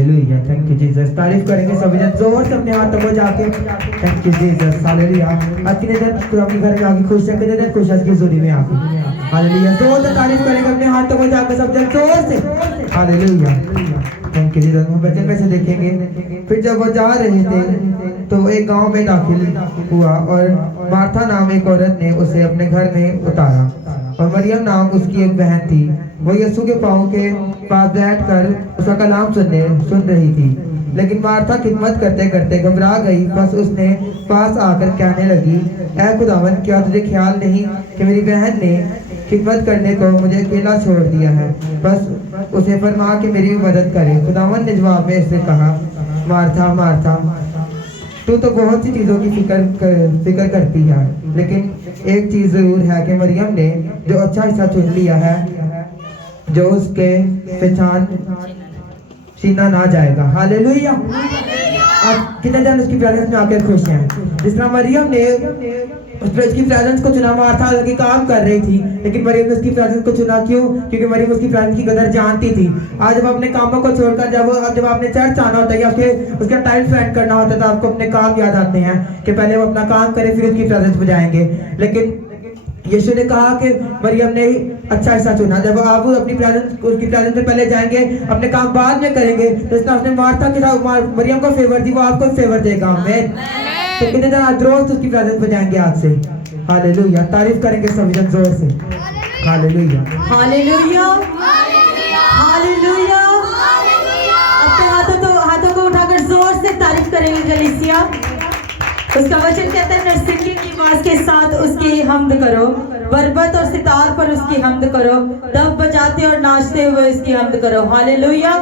Hallelujah, thank you Jesus. तारीफ करेंगे सभी जन जोर से अपने हाथ तक जाके। Thank you Jesus, hallelujah. आज कितने दिन तो अपने घर में आके खुश है, कितने दिन खुश है की जोरी में आके। हालेलुया, जोर से तारीफ करेंगे अपने हाथ तक जाके सब जन जोर से। Hallelujah, thank you Jesus. हम वचन में से देखेंगे, फिर जब वो जा रहे थे तो एक गांव में दाखिल हुआ और मार्था नाम एक औरत ने उसे अपने घर में उतारा और मरियम नाम उसकी एक बहन थी। वो यीशु के पाँव के पास बैठकर उसका कलाम सुन रही थी। लेकिन मार्था खिदमत करते करते घबरा गई। बस उसने पास आकर कहने लगी, ऐ खुदावन, क्या तुझे ख्याल नहीं कि मेरी बहन ने खिदमत करने को मुझे अकेला छोड़ दिया है? बस उसे फरमा कि मेरी मदद करे। खुदावन ने जवाब में इससे कहा, मार्था मार्था, तू तो बहुत सी चीज़ों की फिक्र करती है, लेकिन एक चीज़ ज़रूर है कि मरियम ने जो अच्छा हिस्सा चुन लिया है, जो उसके पहचान छीना ना जाएगा। हालेलुया। आप कितने जन उसकी प्रेजेंस में आकर खुश हैं? जिस तरह मरियम ने उसकी प्रेजेंस को चुना, मार्था लड़की काम कर रही थी, लेकिन मरियम ने उसकी प्रेजेंस को चुना। क्यों? क्योंकि मरियम उसकी प्रेजेंस की कदर जानती थी। आज जब अपने कामों को छोड़कर जब आपने चर्च आना होता है या उसका टाइम स्पेंड करना होता है, तो आपको अपने काम याद आते हैं कि पहले वो अपना काम करे फिर उसकी प्रेजेंस में जाएंगे। लेकिन यीशु ने कहा कि मरियम ने अच्छा हिस्सा चुना। जब आप उसकी प्रेजेंस में पहले जाएंगे, अपने काम बाद में करेंगे, तो इसलिए उसने मार्था के साथ मरियम को फेवर दी, वो आपको फेवर देगा। आमीन। तो कितने जन रोज उसकी प्रेजेंस में जाएंगे आज से? हालेलुया, तारीफ करेंगे सभी जन जोर से। Hallelujah, hallelujah, hallelujah. अपने हाथों को उठाकर जोर से तारीफ करेंगे कलीसिया। उसका वचन कहता है, नरसिंगी की आवाज के साथ उसकी हम्द करो, बरबत और सितार पर उसकी हम्द करो, डफ बजाते और नाचते हुए उसकी हम्द करो। हालेलुया।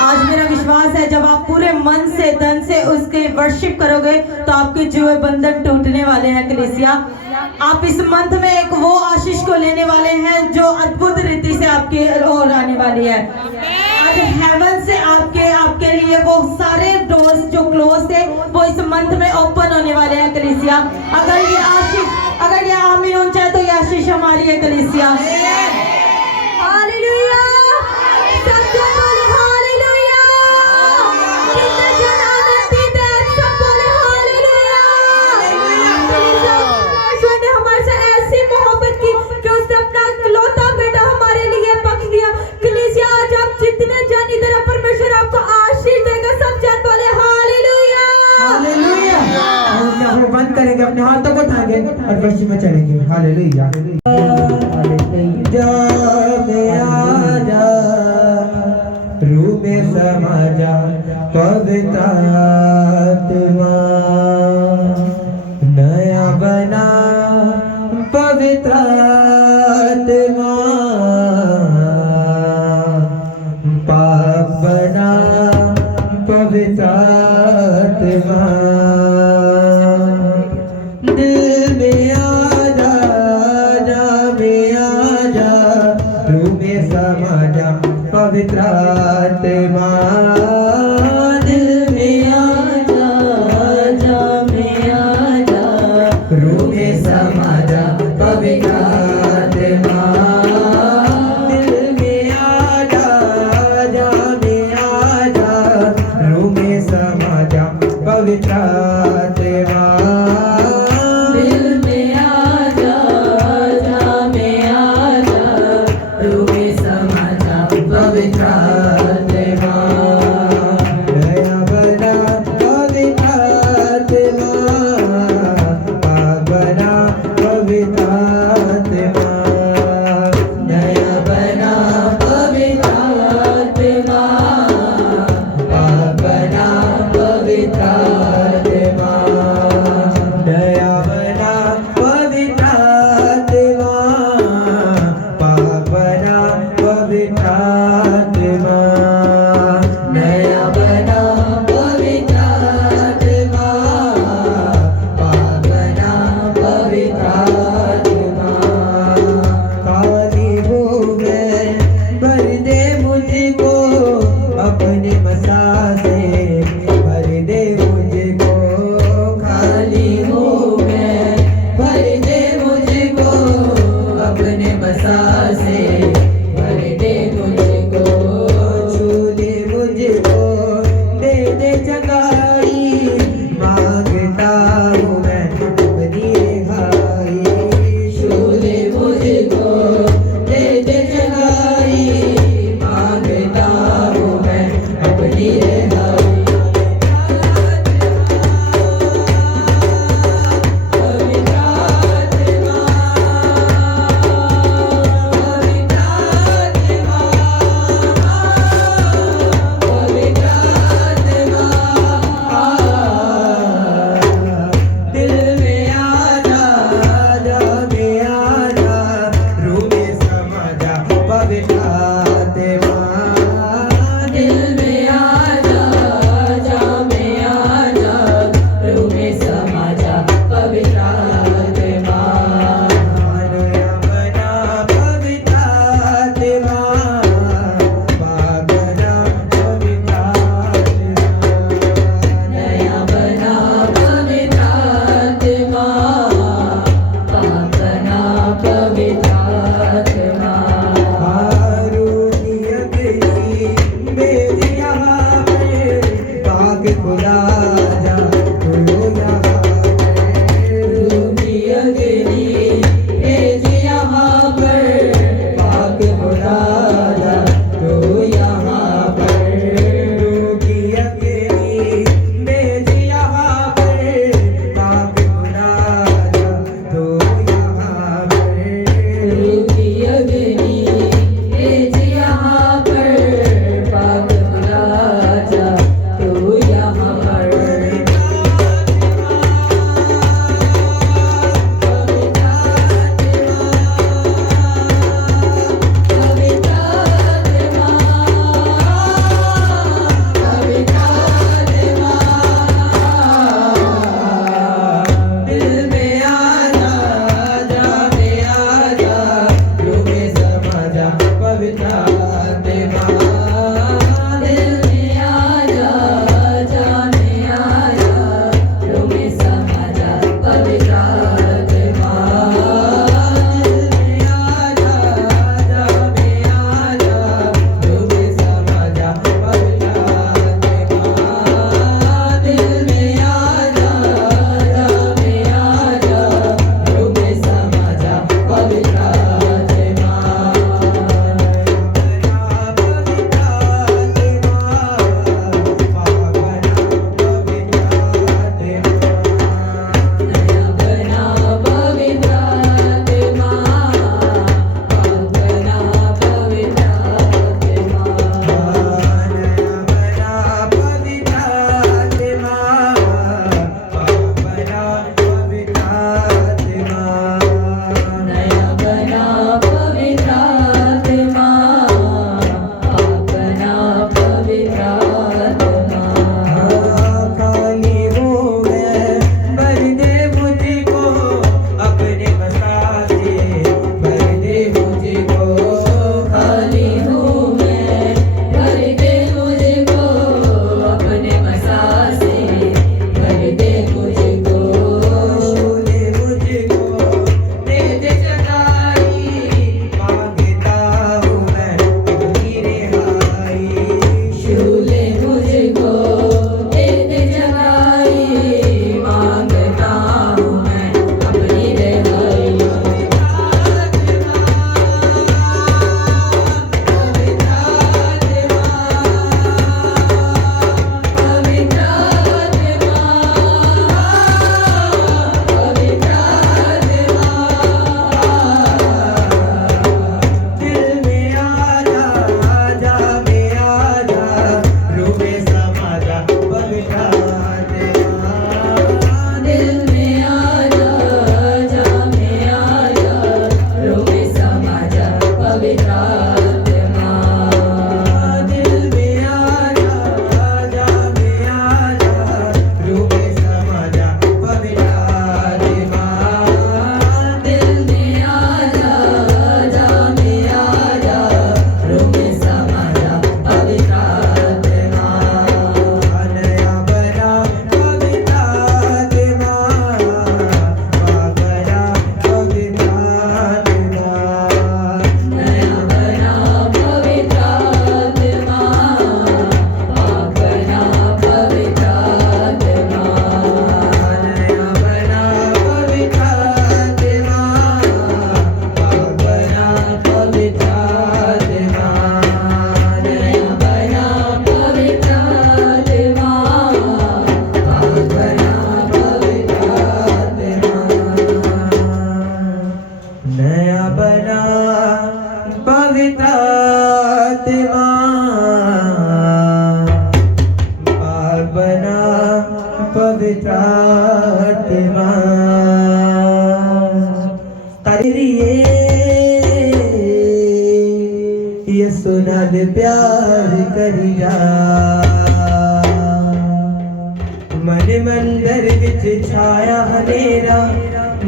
आज मेरा विश्वास है जब आप पूरे मन से तन से उसके वर्शिप करोगे तो आपके जुए बंधन टूटने वाले हैं कलीसिया। आप इस मंथ में एक वो आशीष को लेने वाले हैं जो अद्भुत रीति से आपके ओर आने वाली है। आज हेवन से आपके लिए वो सारे डोर्स जो क्लोज थे वो इस मंथ में ओपन होने वाले हैं कलीसिया। अगर ये आमीन हो जाए तो ये आशीष हमारी है कलीसिया। हालेलुया। सब जन बोले हालेलुया। कितने जन आनंदित हैं? सब बोले हालेलुया। ईश्वर ने हमारे से ऐसी मोहब्बत की कि उसने अपना इकलौता बेटा हमारे लिए बख्श दिया। कलीसिया, आज आप जितने जन इधर हैं, परमेश्वर आपको आशीष देगा। सब जन बोले हालेलुया। हालेलुया। हम बंद करेंगे, अपने हाथों को उठाएंगे और वर्शिप में चलेंगे। हालेलुया। रूह में समा जा पवित्र आत्मा, नया बना पवित्र आत्मा, पाप बना पवित्र आत्मा, दिल में आजा, जा में आजा, रूह में समा जा पवित्र आत्मा, दिल में आजा, जा में आजा, रूह में समा जा पवित्र आत्मा, दिल में आजा, जा में आजा, रूह में समा जा पवित्र आत्मा, दिल में आजा, जा में आजा, रूह में समा जा पवित्र आत्मा, नया बना पवित्र आत्मा, पाक बना पवित्र आत्मा, नया बना पवित्र आत्मा, पाक बना पवित्र आत्मा, नया बना पवित्र आत्मा, पाक बना पवित्र आत्मा, नया बना पवित्र आत्मा, पाक बना पवित्र आत्मा, खाली हो गए भर दे मुझको अपने मसा से, भर दे मुझको, खाली हो गए भर दे मुझको अपने मसा से, भर दे मुझको, छू ले मुझको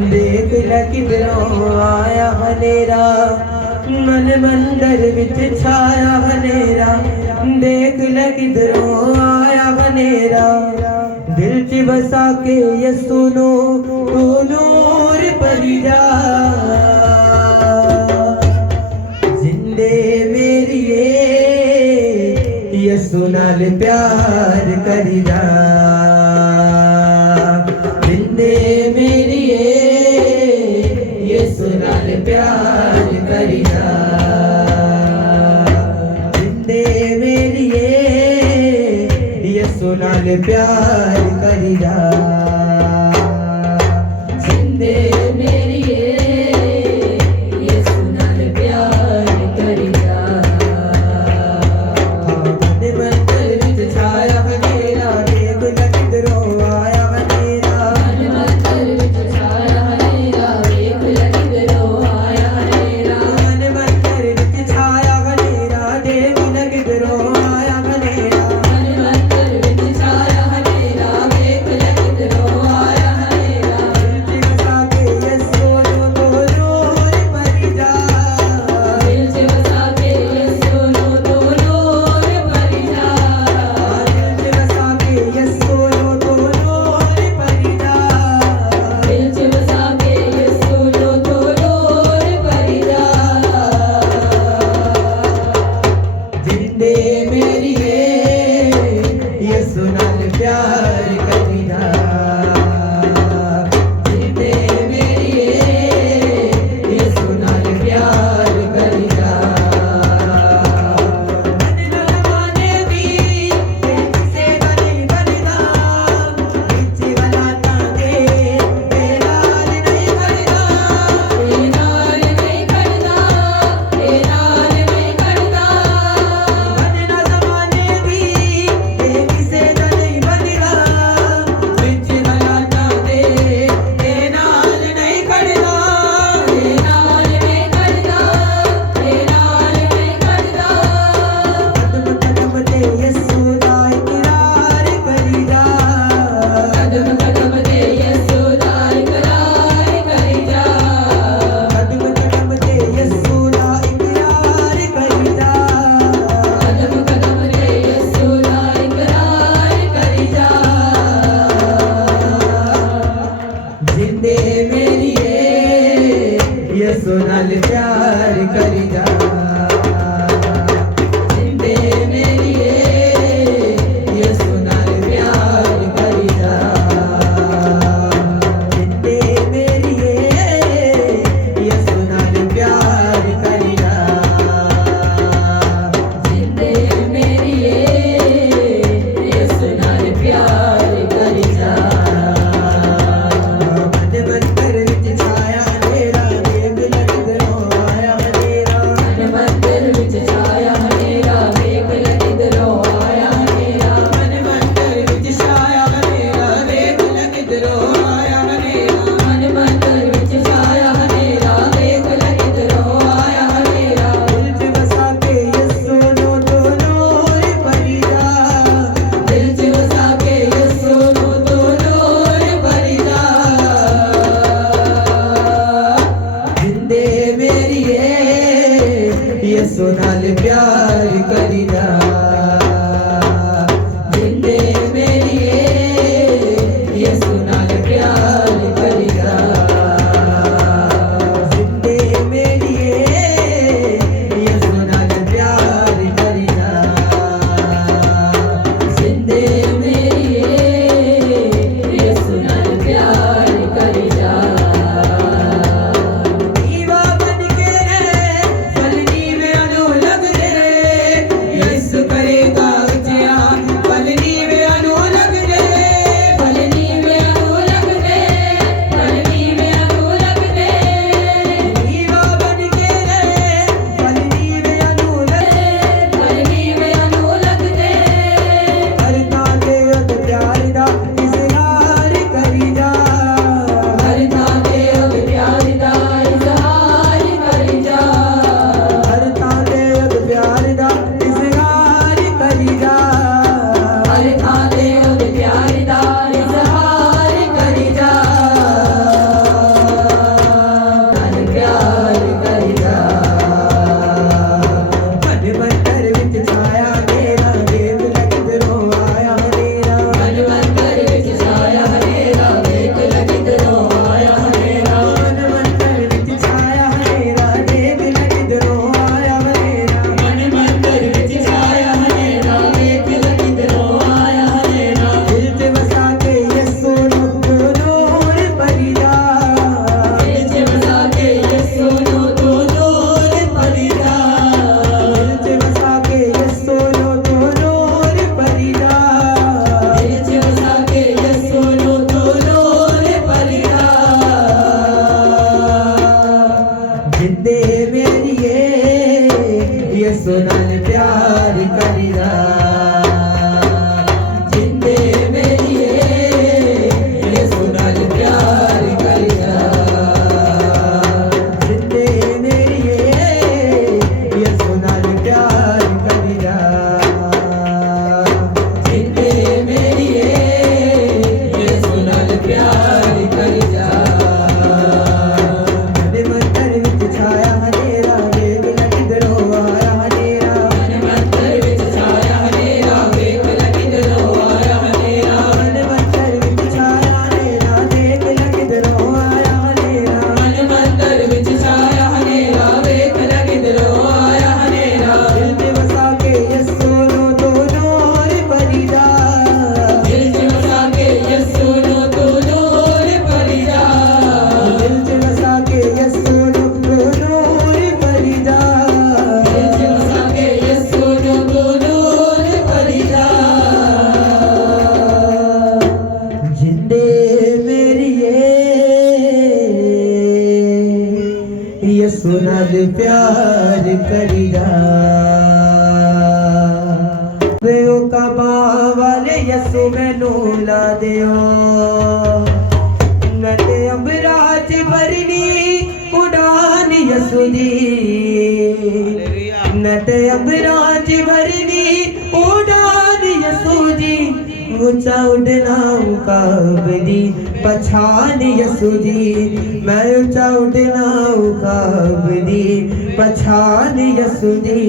देख ल किधरों आया हनेरा मन मंदिर विच छाया हनेरा देख ल किधरों आया हनेरा दिल च बसा के ये सुनो तू नूर परी जा जिंदे मेरी ये सुनाल प्यार करी जा जिंदे मेरी ये सुनाल प्यार करी जा जिंदे मेरी ये सुनाल प्यार करी जा जिंदे मेरी ये सुनाल प्यार करी जा मन मंदिर विच छाया हनेरा देख ल किधरों आया हनेरा मन मंदिर विच छाया हनेरा देख ल किधरों आया हनेरा मन मंदिर विच छाया हनेरा देख ल किधरों आया हनेरा मन मंदिर विच छाया हनेरा देख ल किधरों नाल प्यार करिया वे ओ कबा वाले यसु मैनू ला दियो नटे अमराज भरनी उड़ान यसु दी नटे अमराज भरनी उड़ान यसु जी ऊंचा उड़ना काबदी पछान यसु जी मैं ऊंचा उड़ना काबदी पछान यसु जी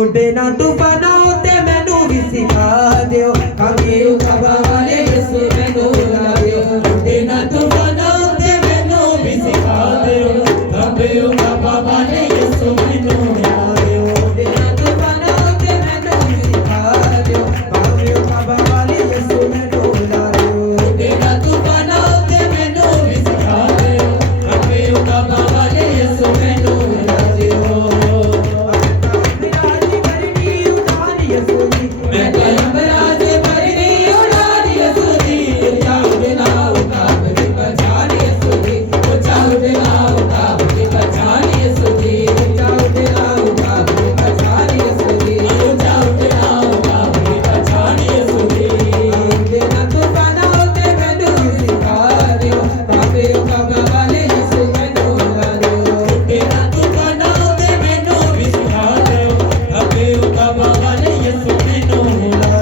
उड़ना तूफाना ते मैनू भी सिखा दियो कभी उड़वा वाले यसु मैनू ला दियो उड़ना तूफाना ते मैनू भी सिखा दियो कभी उड़वा वाले यसु मैनू ला दियो उड़ना तूफाना ते मैनू भी सिखा दियो कभी उड़वा वाले यसु मैनू ला दियो उड़ना तूफाना ते मैनू भी सिखा दियो कभी उड़वा वाले यसु मैनू ला दियो मैं अमराज भरनी उड़ान यसु जी ऊंचा उड़ना काबदी पछान यसु जी ऊंचा उड़ना काबदी पछान यसु जी ऊंचा उड़ना काबदी पछान यसु जी ऊंचा उड़ना काबदी पछान यसु जी उड़ना तूफाना होते मैनू सिखा दियो काबे काबा वाले यसु मैनू ला दियो उड़ना तूफाना होते मैनू भी सिखा दियो काबे काबा वाले यसु मैनू ला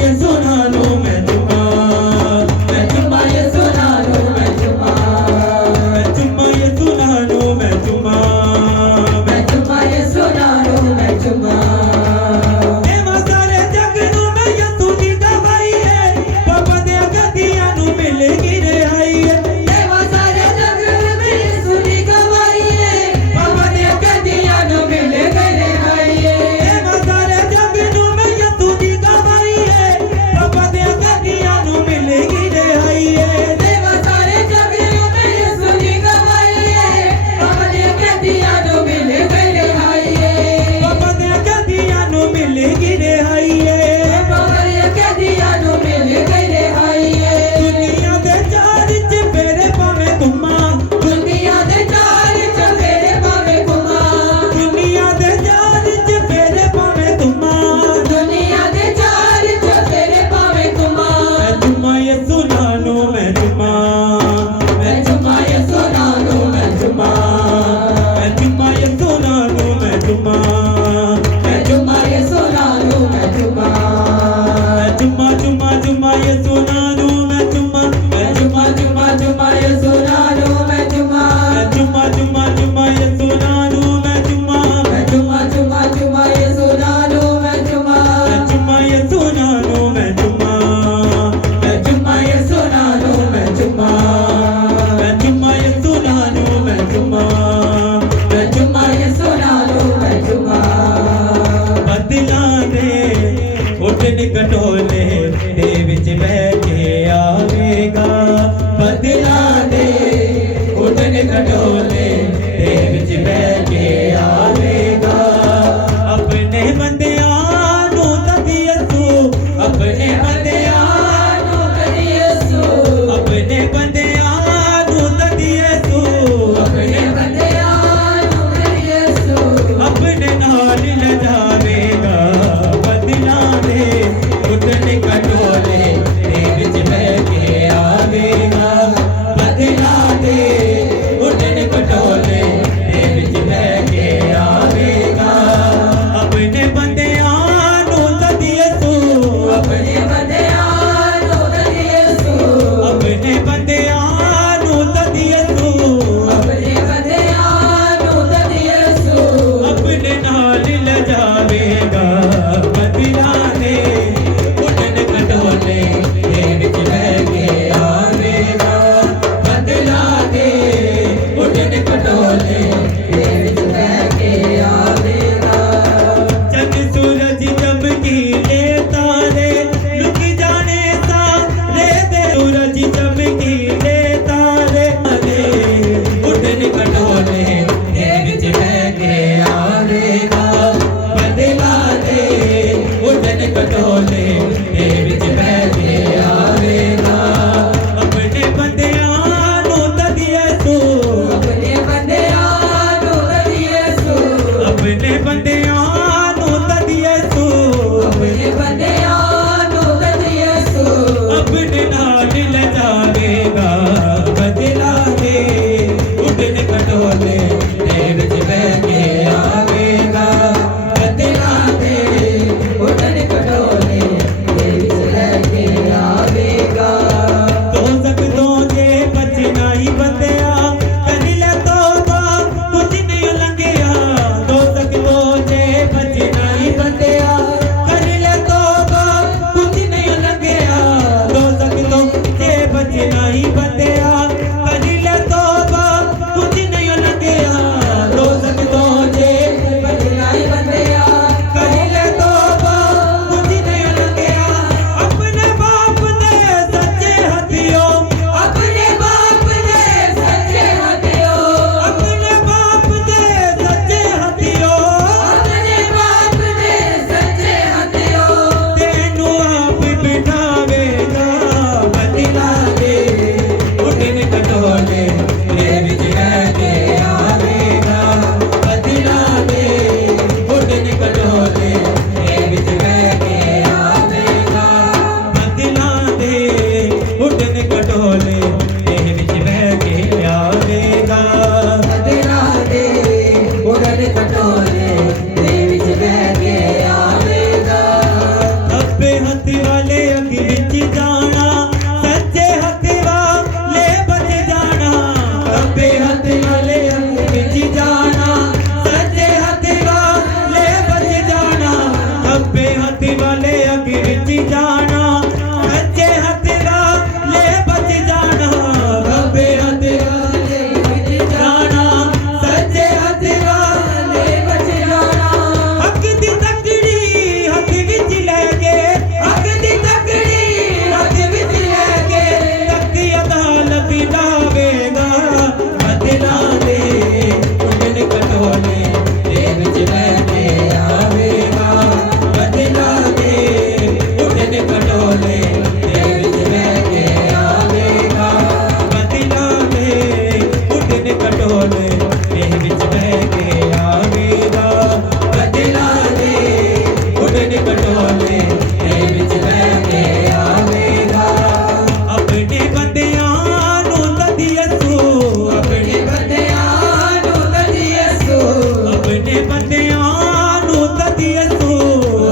ये सुना लूं मैं चुम्मा ये सुना लूं मैं चुम्मा ये सुना लूं मैं चुम्मा ये सुना लूं मैं चुम्मा सारे जग नू मैं यसू दी दवाई है बाबा दे गदियां नू मिलेगी रिहाई है सारे जग नू मैं यसू दी दवाई है बाबा दे गदियां नू मिलेगी रिहाई है सारे जग नू मैं यसू दी दवाई है बाबा दे गदियां नू मिलेगी रिहाई है सारे जग नू मैं यसू दी दवाई है बाबा दे गदियां नू मिलेगी रिहाई है बाबा दे गदियां नू मिलेगी रिहाई है बाबा दे गदियां नू मिलेगी रिहाई है दुनिया दे चार चफेरे पावे घुमा दुनिया दे चार चफेरे पावे घुमा दुनिया दे चार चफेरे पावे घुमा दुनिया दे चार चफेरे पावे घुमा मैं चुम्मा ये सुना लूं मैं चुम्मा ये सुना लूं मैं चुम्मा ये सुना लूं मैं चुम्मा ये सुना लूं मैं चुम्मा चुम्मा ये सुना लूं मैं चुम्मा ये सुना लूं मैं चुम्मा चुम्मा ये सुना लूं मैं चुम्मा चुम्मा ये सुना लूं मैं चुम्मा ये सुना लूं मैं चुम्मा ये सुना लूं मैं चुम्मा ये सुना लूं मैं चुम्मा ये सुना लूं मैं चुम्मा बदला दे उठन कटोले दे विच बैठे आवेगा बदला दे उठन कटोले दे विच बैठे आवेगा अपने बंदियां नू कदी यसू अपने बंदियां नू कदी यसू अपने बंदियां नू कदी यसू अपने बंदियां नू कदी यसू अपने नाल ले जावेगा बदला दे उठन कटोले दे विच बैठे आवेगा बदला दे उठन कटोले वाले अगे विच जाना सच्चे हथ वाले बच जाना खब्बे हथ वाले अगे विच जाना सच्चे हथ वाले बच जाना खब्बे हथ वाले अगे विच जाना सच्चे हथ वाले बच जाना खब्बे हथ वाले विच जाना सच्चे हथ वाले बच जाना हक दी तकड़ी हथ विच लेके हक दी तकड़ी हथ विच लेके तक अदालत लावेगा बदला दे उड़न कटोले दे विच बैठे आवेगा बदला दे उड़न कटोले दे विच बैठे आवेगा बदला दे उड़न कटोले दे विच बैठे आवेगा बदला दे उड़न कटोले दे विच बैठे आवेगा अपने बंदियां नूं तदियसू अपने बंदियां नूं तदियसू अपने बंदियां नूं तदियसू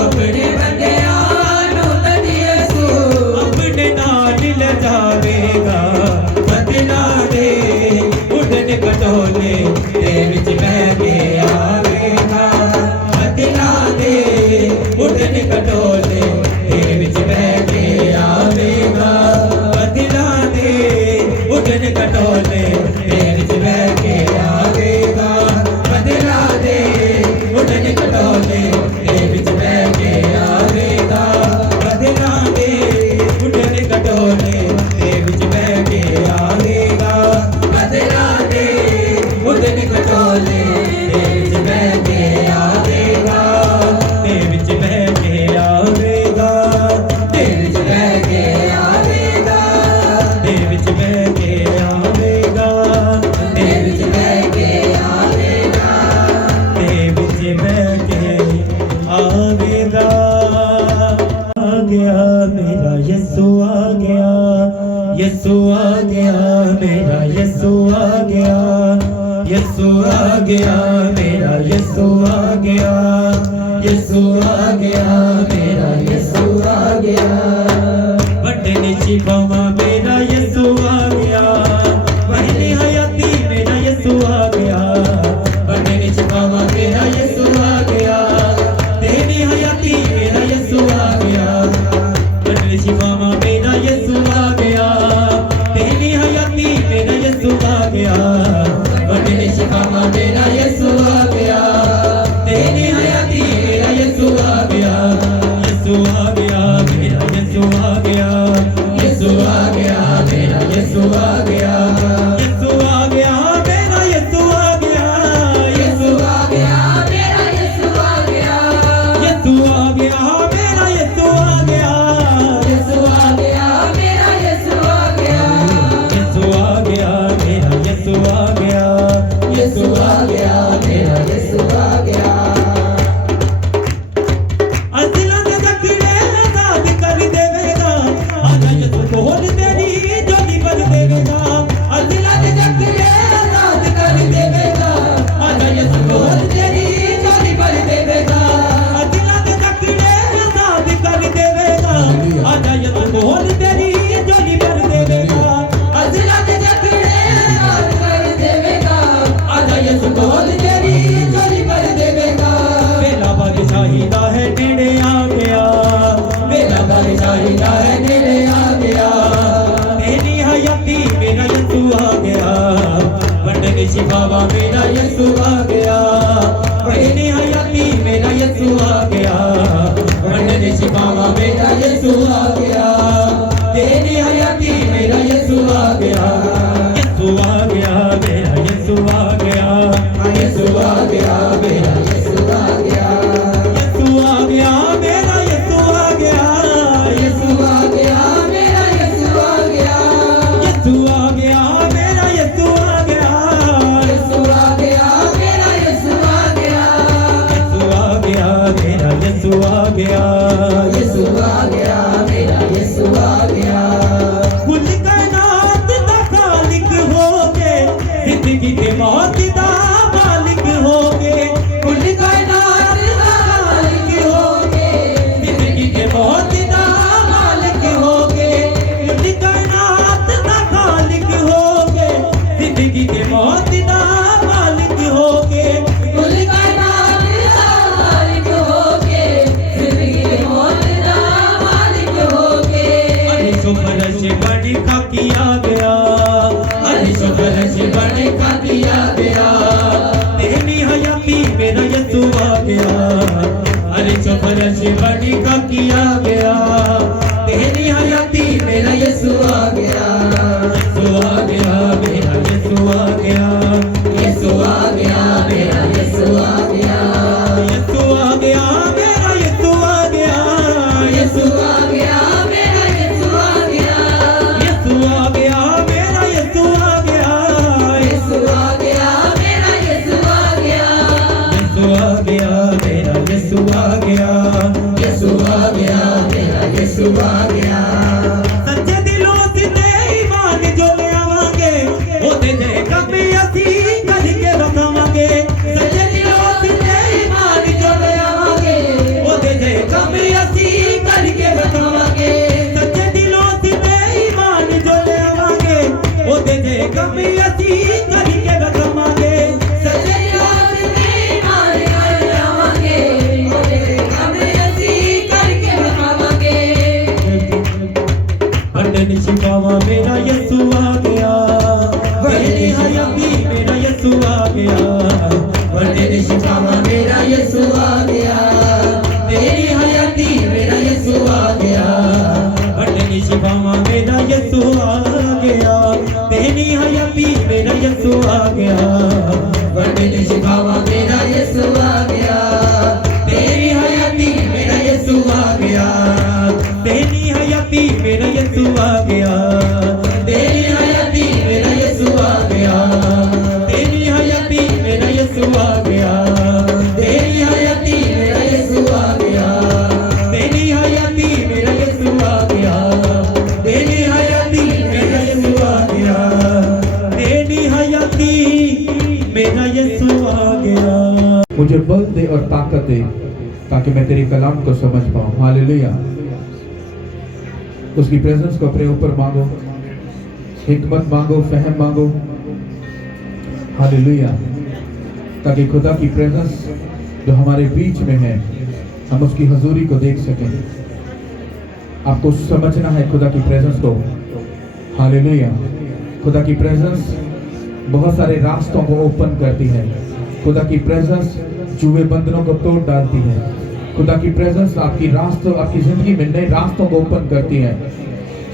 अपने बंदियां नूं तदियसू अपने नाल ले जावेगा बदला दे उड़न कटोले दे विच बैठे आवेगा बदला दे उड़न कटोले दे विच बैठे आवेगा बदला दे उड़न कटोले दे विच बैठे आवेगा बदला दे उड़न कटोले दे विच बैठे आवेगा बदला दे उड़न कटोले दे विच बैठे आवेगा बदला दे उड़न कटोले दे विच बैठे आवेगा दे विच बैठे आवेगा दे विच बैठे आवेगा दे विच बैठे आवेगा दे विच बैठे आवेगा दे विच बैठे आवेगा आ गया मेरा यीशु आ गया यीशु आ गया मेरा यीशु आ गया यीशु आ गया मेरा यीशु आ गया यीशु आ गया मेरा यीशु आ गया बटने छिपावा मेरा यीशु आ गया पहली हयाती मेरा यीशु आ गया बटने छिपावा मेरा यीशु आ गया तेरी हयाती मेरा यीशु आ गया बटने छिपावा मेरा यीशु आ गया तेरी हयाती मेरा यीशु आ गया बटने छिपावा मेरा यीशु आ गया तेरी हयाती मेरा यीशु आ गया यीशु आ गया मेरा यीशु आ गया यीशु आ गया मेरा यीशु आ गया यीशु आ गया मेरा यीशु आ गया यीशु आ गया मेरा यीशु आ गया यीशु आ गया मेरा यीशु आ गया यीशु आ गया मेरा यीशु आ गया यीशु आ गया मेरा यीशु आ गया यीशु आ गया मेरा यीशु आ गया अज़िला दे तकड़े आज़ाद कर देवेगा आजा यीशु खोल तेरी झोली भर देवेगा अज़िला दे तकड़े आज़ाद कर देवेगा आजा यीशु खोल तेरी झोली भर देवेगा अज़िला दे तकड़े आज़ाद कर देवेगा आजा यीशु खोल तेरी झोली भर देवेगा अज़िला दे तकड़े आज़ाद कर देवेगा आजा यीशु खोल तेरी झोली भर देवेगा वेला बादशाही दा है नेड़े आ गया वेला बादशाही दा है नेड़े आ गया तेरी हयाती मेरा यीशु आ गया बटन छिपावा मेरा यीशु आ गया तेरी हयाती मेरा यीशु आ गया बटन छिपावा मेरा यीशु आ गया तेरी हयाती मेरा यीशु आ गया यीशु आ गया मेरा यीशु आ गया यीशु आ गया मेरा यीशु आ गया यीशु आ गया मेरा यीशु आ गया यीशु आ गया मेरा यीशु आ गया यीशु आ गया मेरा यीशु आ गया यीशु आ गया मेरा यीशु आ गया यीशु आ गया मेरा यीशु आ गया यीशु आ गया मेरा बड़ी का किया गया, अर्श फर्श बड़ी का किया गया, तेरी हयाती मेरा यीशु आ गया, अर्श फर्श बड़ी का किया गया, तेरी हयाती मेरा यीशु आ गया, यीशु आ गया मेरा यीशु आ गया, यीशु आ गया मेरा यीशु आ गया, यीशु आ गया मेरा यीशु आ गया, यीशु आ गया मेरा यीशु आ गया, यीशु आ गया मेरा यीशु आ गया, यीशु आ गया मेरा यीशु आ गया, यीशु आ गया मेरा यीशु आ गया, यीशु आ गया मेरा यीशु आ गया। सच्चे दिलों से ईमान जो ले आवांगे ओते जे कभी असी करके रखावांगे, सच्चे दिलों से ईमान जो ले आवांगे ओते जे कभी असी करके रखावांगे, सच्चे दिलों से ईमान जो ले आवांगे ओते जे कभी असी करके रखावांगे, सच्चे दिलों से ईमान जो ले आवांगे ओते जे कभी असी करके रखावांगे। बंधन छिपावा मेरा यीशु आ गया, तेरी हयाती मेरा यीशु आ गया, बंधन छिपावा मेरा यीशु आ गया, तेरी हयाती मेरा यीशु आ गया, बंधन छिपावा मेरा यीशु आ गया, तेरी हयाती मेरा यीशु आ गया, बंधन छिपावा मेरा यीशु आ गया, तेरी हयाती मेरा यीशु आ गया, तेरी हयाती मेरा यीशु आ गया, तेरी हयाती मेरा यीशु आ गया, तेरी हयाती मेरा यीशु आ गया, तेरी हयाती मेरा यीशु आ गया, तेरी हयाती मेरा यीशु आ गया, तेरी हयाती मेरा यीशु आ गया, तेरी हयाती मेरा यीशु आ गया। मुझे बल दे और ताकत दे ताकि मैं तेरी कलाम को समझ पाऊं। हालेलुया। उसकी प्रेजेंस को अपने ऊपर मांगो, हिकमत मांगो, फहम मांगो। हालेलुया। ताकि खुदा की प्रेजेंस जो हमारे बीच में है हम उसकी हजूरी को देख सकें। आपको समझना है खुदा की प्रेजेंस को। हालेलुया। खुदा की प्रेजेंस बहुत सारे रास्तों को ओपन करती है। खुदा की प्रेजेंस जुए बंधनों को तोड़ डालती है। खुदा की प्रेजेंस आपकी रास्तों, आपकी जिंदगी में नए रास्तों को ओपन करती है।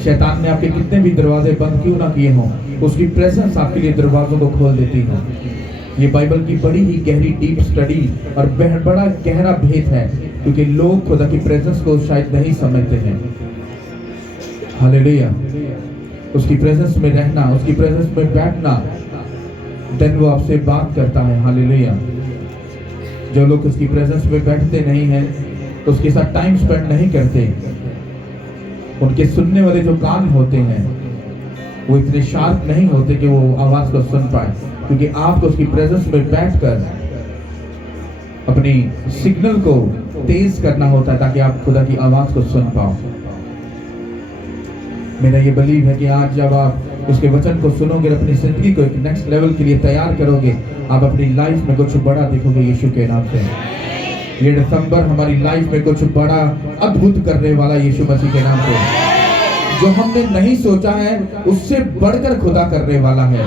शैतान ने आपके कितने भी दरवाजे बंद क्यों ना किए हों, उसकी प्रेजेंस आपके लिए दरवाजों को खोल देती है। ये बाइबल की बड़ी ही गहरी डीप स्टडी और बड़ा गहरा भेद है, क्योंकि लोग खुदा की प्रेजेंस को शायद नहीं समझते हैं। हालेलुया। उसकी प्रेजेंस में रहना, उसकी प्रेजेंस में बैठना, देन वो आपसे बात करता है। हालेलुया। जो लोग उसकी प्रेजेंस में बैठते नहीं हैं, उसके साथ टाइम स्पेंड नहीं करते, उनके सुनने वाले जो कान होते हैं वो इतने शार्प नहीं होते कि वो आवाज को सुन पाए, क्योंकि आपको उसकी प्रेजेंस में बैठकर अपनी सिग्नल को तेज करना होता है ताकि आप खुदा की आवाज को सुन पाओ। मेरा ये बिलीव है कि आज जब आप उसके वचन को सुनोगे, अपनी जिंदगी को एक नेक्स्ट लेवल के लिए तैयार करोगे, आप अपनी लाइफ में कुछ बड़ा देखोगे यीशु के नाम से। ये दिसंबर हमारी लाइफ में कुछ बड़ा अद्भुत करने वाला यीशु मसीह के नाम से। जो हमने नहीं सोचा है उससे बढ़कर खुदा करने वाला है।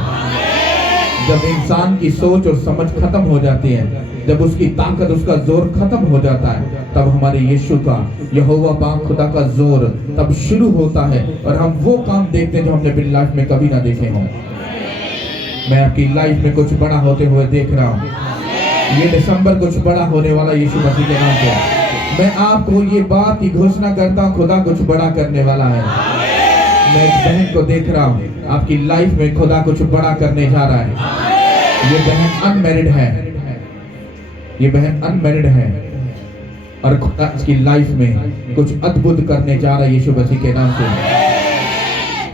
जब इंसान की सोच और समझ खत्म हो जाती है, जब उसकी ताकत, उसका जोर खत्म हो जाता है, तब हमारे यीशु का, यहोवा पाक खुदा का जोर तब शुरू होता है और हम वो काम देखते हैं जो हमने अपनी लाइफ में कभी ना देखे हों। मैं आपकी लाइफ में कुछ बड़ा होते हुए देख रहा हूँ। ये दिसंबर कुछ बड़ा होने वाला यीशु मसीह के नाम से। मैं आपको ये बात की घोषणा करता हूँ, खुदा कुछ बड़ा करने वाला है। मैं एक बहन को देख रहा हूँ, आपकी लाइफ में खुदा कुछ बड़ा करने जा रहा है। ये बहन अनमैरिड है, ये बहन अनमैरिड है और खुदा इसकी लाइफ में कुछ अद्भुत करने जा रहा है यीशु मसीह के नाम से।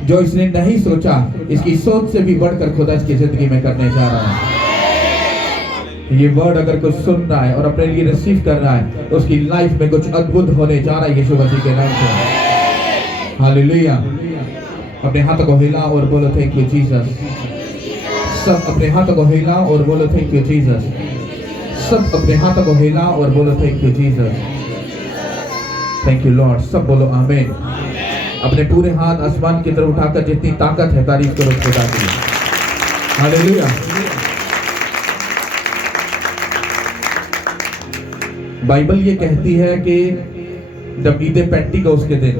जो इसने नहीं सोचा, इसकी सोच से भी बढ़कर खुदा इसकी जिंदगी में करने जा रहा है। ये वर्ड अगर कुछ सुन रहा है और अपने लिए रिसीव कर रहा है, तो उसकी लाइफ में कुछ अद्भुत होने जा रहा है यीशु मसीह के नाम से। हालेलुया। अपने हाथों को हिला और बोलो थैंक यू जीसस। सब अपने हाथों को हिला और बोलो थैंक यू जीसस। सब अपने हाथों को हिला और बोलो thank you Jesus. Thank you Lord. सब बोलो आमीन। अपने पूरे हाथ आसमान की तरफ उठाकर जितनी ताकत है तारीफ करो खुदा की। हालेलुया। बाइबल ये कहती है कि जब ईद पेंटिकोस्त के दिन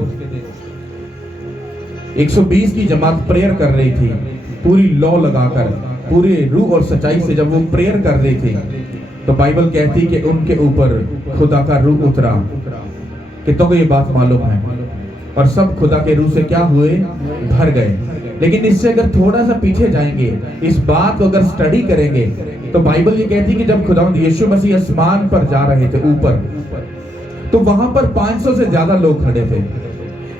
120 की जमात प्रेयर कर रही थी, पूरी लॉ लगाकर पूरे रूह और सच्चाई से जब वो प्रेयर कर रही थी, तो बाइबल कहती कि उनके ऊपर खुदा का रूह उतरा। कितनों को ये बात मालूम है? और सब खुदा के रूह से क्या हुए? भर गए। लेकिन इससे अगर थोड़ा सा पीछे जाएंगे, इस बात को अगर स्टडी करेंगे, तो बाइबल ये कहती कि जब खुदावंद यीशु मसीह आसमान पर जा रहे थे ऊपर, तो वहां पर 500 से ज्यादा लोग खड़े थे।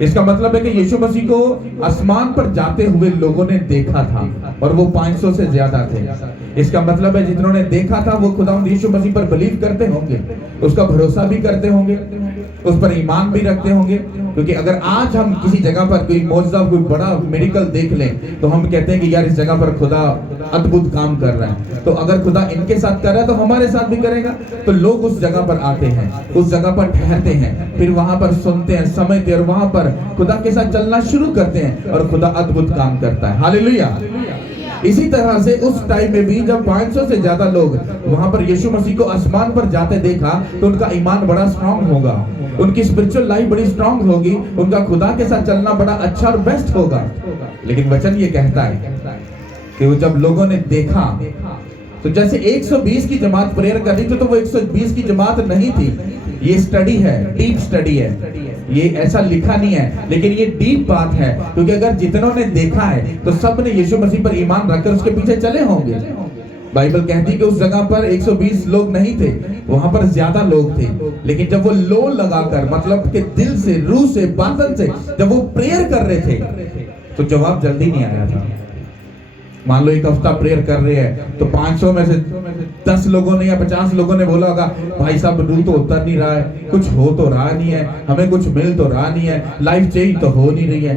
इसका मतलब है कि यीशु मसीह को आसमान पर जाते हुए लोगों ने देखा था और वो 500 से ज्यादा थे। इसका मतलब है जिन्होंने देखा था वो खुदावंद यीशु मसीह पर बिलीव करते होंगे, उसका भरोसा भी करते होंगे, उस पर ईमान भी रखते होंगे। क्योंकि अगर आज हम किसी जगह पर कोई मौजज़ा, कोई बड़ा मिरेकल देख लें, तो हम कहते हैं कि यार इस जगह पर खुदा अद्भुत काम कर रहा है। तो अगर खुदा इनके साथ कर रहा है तो हमारे साथ भी करेगा। तो लोग उस जगह पर आते हैं, उस जगह पर ठहरते हैं, फिर वहां पर सुनते हैं, समझते हैं और वहां पर खुदा के साथ चलना शुरू करते हैं और खुदा अद्भुत काम करता है। हालेलुया। इसी तरह से उस टाइम में भी जब 500 से ज्यादा लोग वहां पर यीशु मसीह को आसमान पर जाते देखा, तो उनका ईमान बड़ा स्ट्रांग होगा, उनकी स्पिरिचुअल लाइफ बड़ी स्ट्रांग होगी, उनका खुदा के साथ चलना बड़ा अच्छा और बेस्ट होगा। लेकिन वचन ये कहता है कि वो जब लोगों ने देखा, तो जैसे 120 की जमात प्रेयर कर रही थी, तो वो 120 की जमात नहीं थी। ये स्टडी है, डीप स्टडी है, ये ऐसा लिखा नहीं है, लेकिन ये डीप बात है। क्योंकि अगर जितनों ने देखा है तो सब ने यीशु मसीह पर ईमान रखकर उसके पीछे चले होंगे। बाइबल कहती है कि उस जगह पर 120 लोग नहीं थे, वहां पर ज्यादा लोग थे। लेकिन जब वो लो लगाकर, मतलब कि दिल से, रूह से, बातन से जब वो प्रेयर कर रहे थे, तो जवाब जल्दी नहीं आया था। मान लो एक हफ्ता प्रेयर कर रहे हैं, तो 500 में से 10 लोगों ने या 50 लोगों ने बोला होगा, भाई साहब रूह तो उतर नहीं रहा है, कुछ हो तो रहा नहीं है, हमें कुछ मिल तो रहा नहीं है, लाइफ चेंज तो हो नहीं रही है।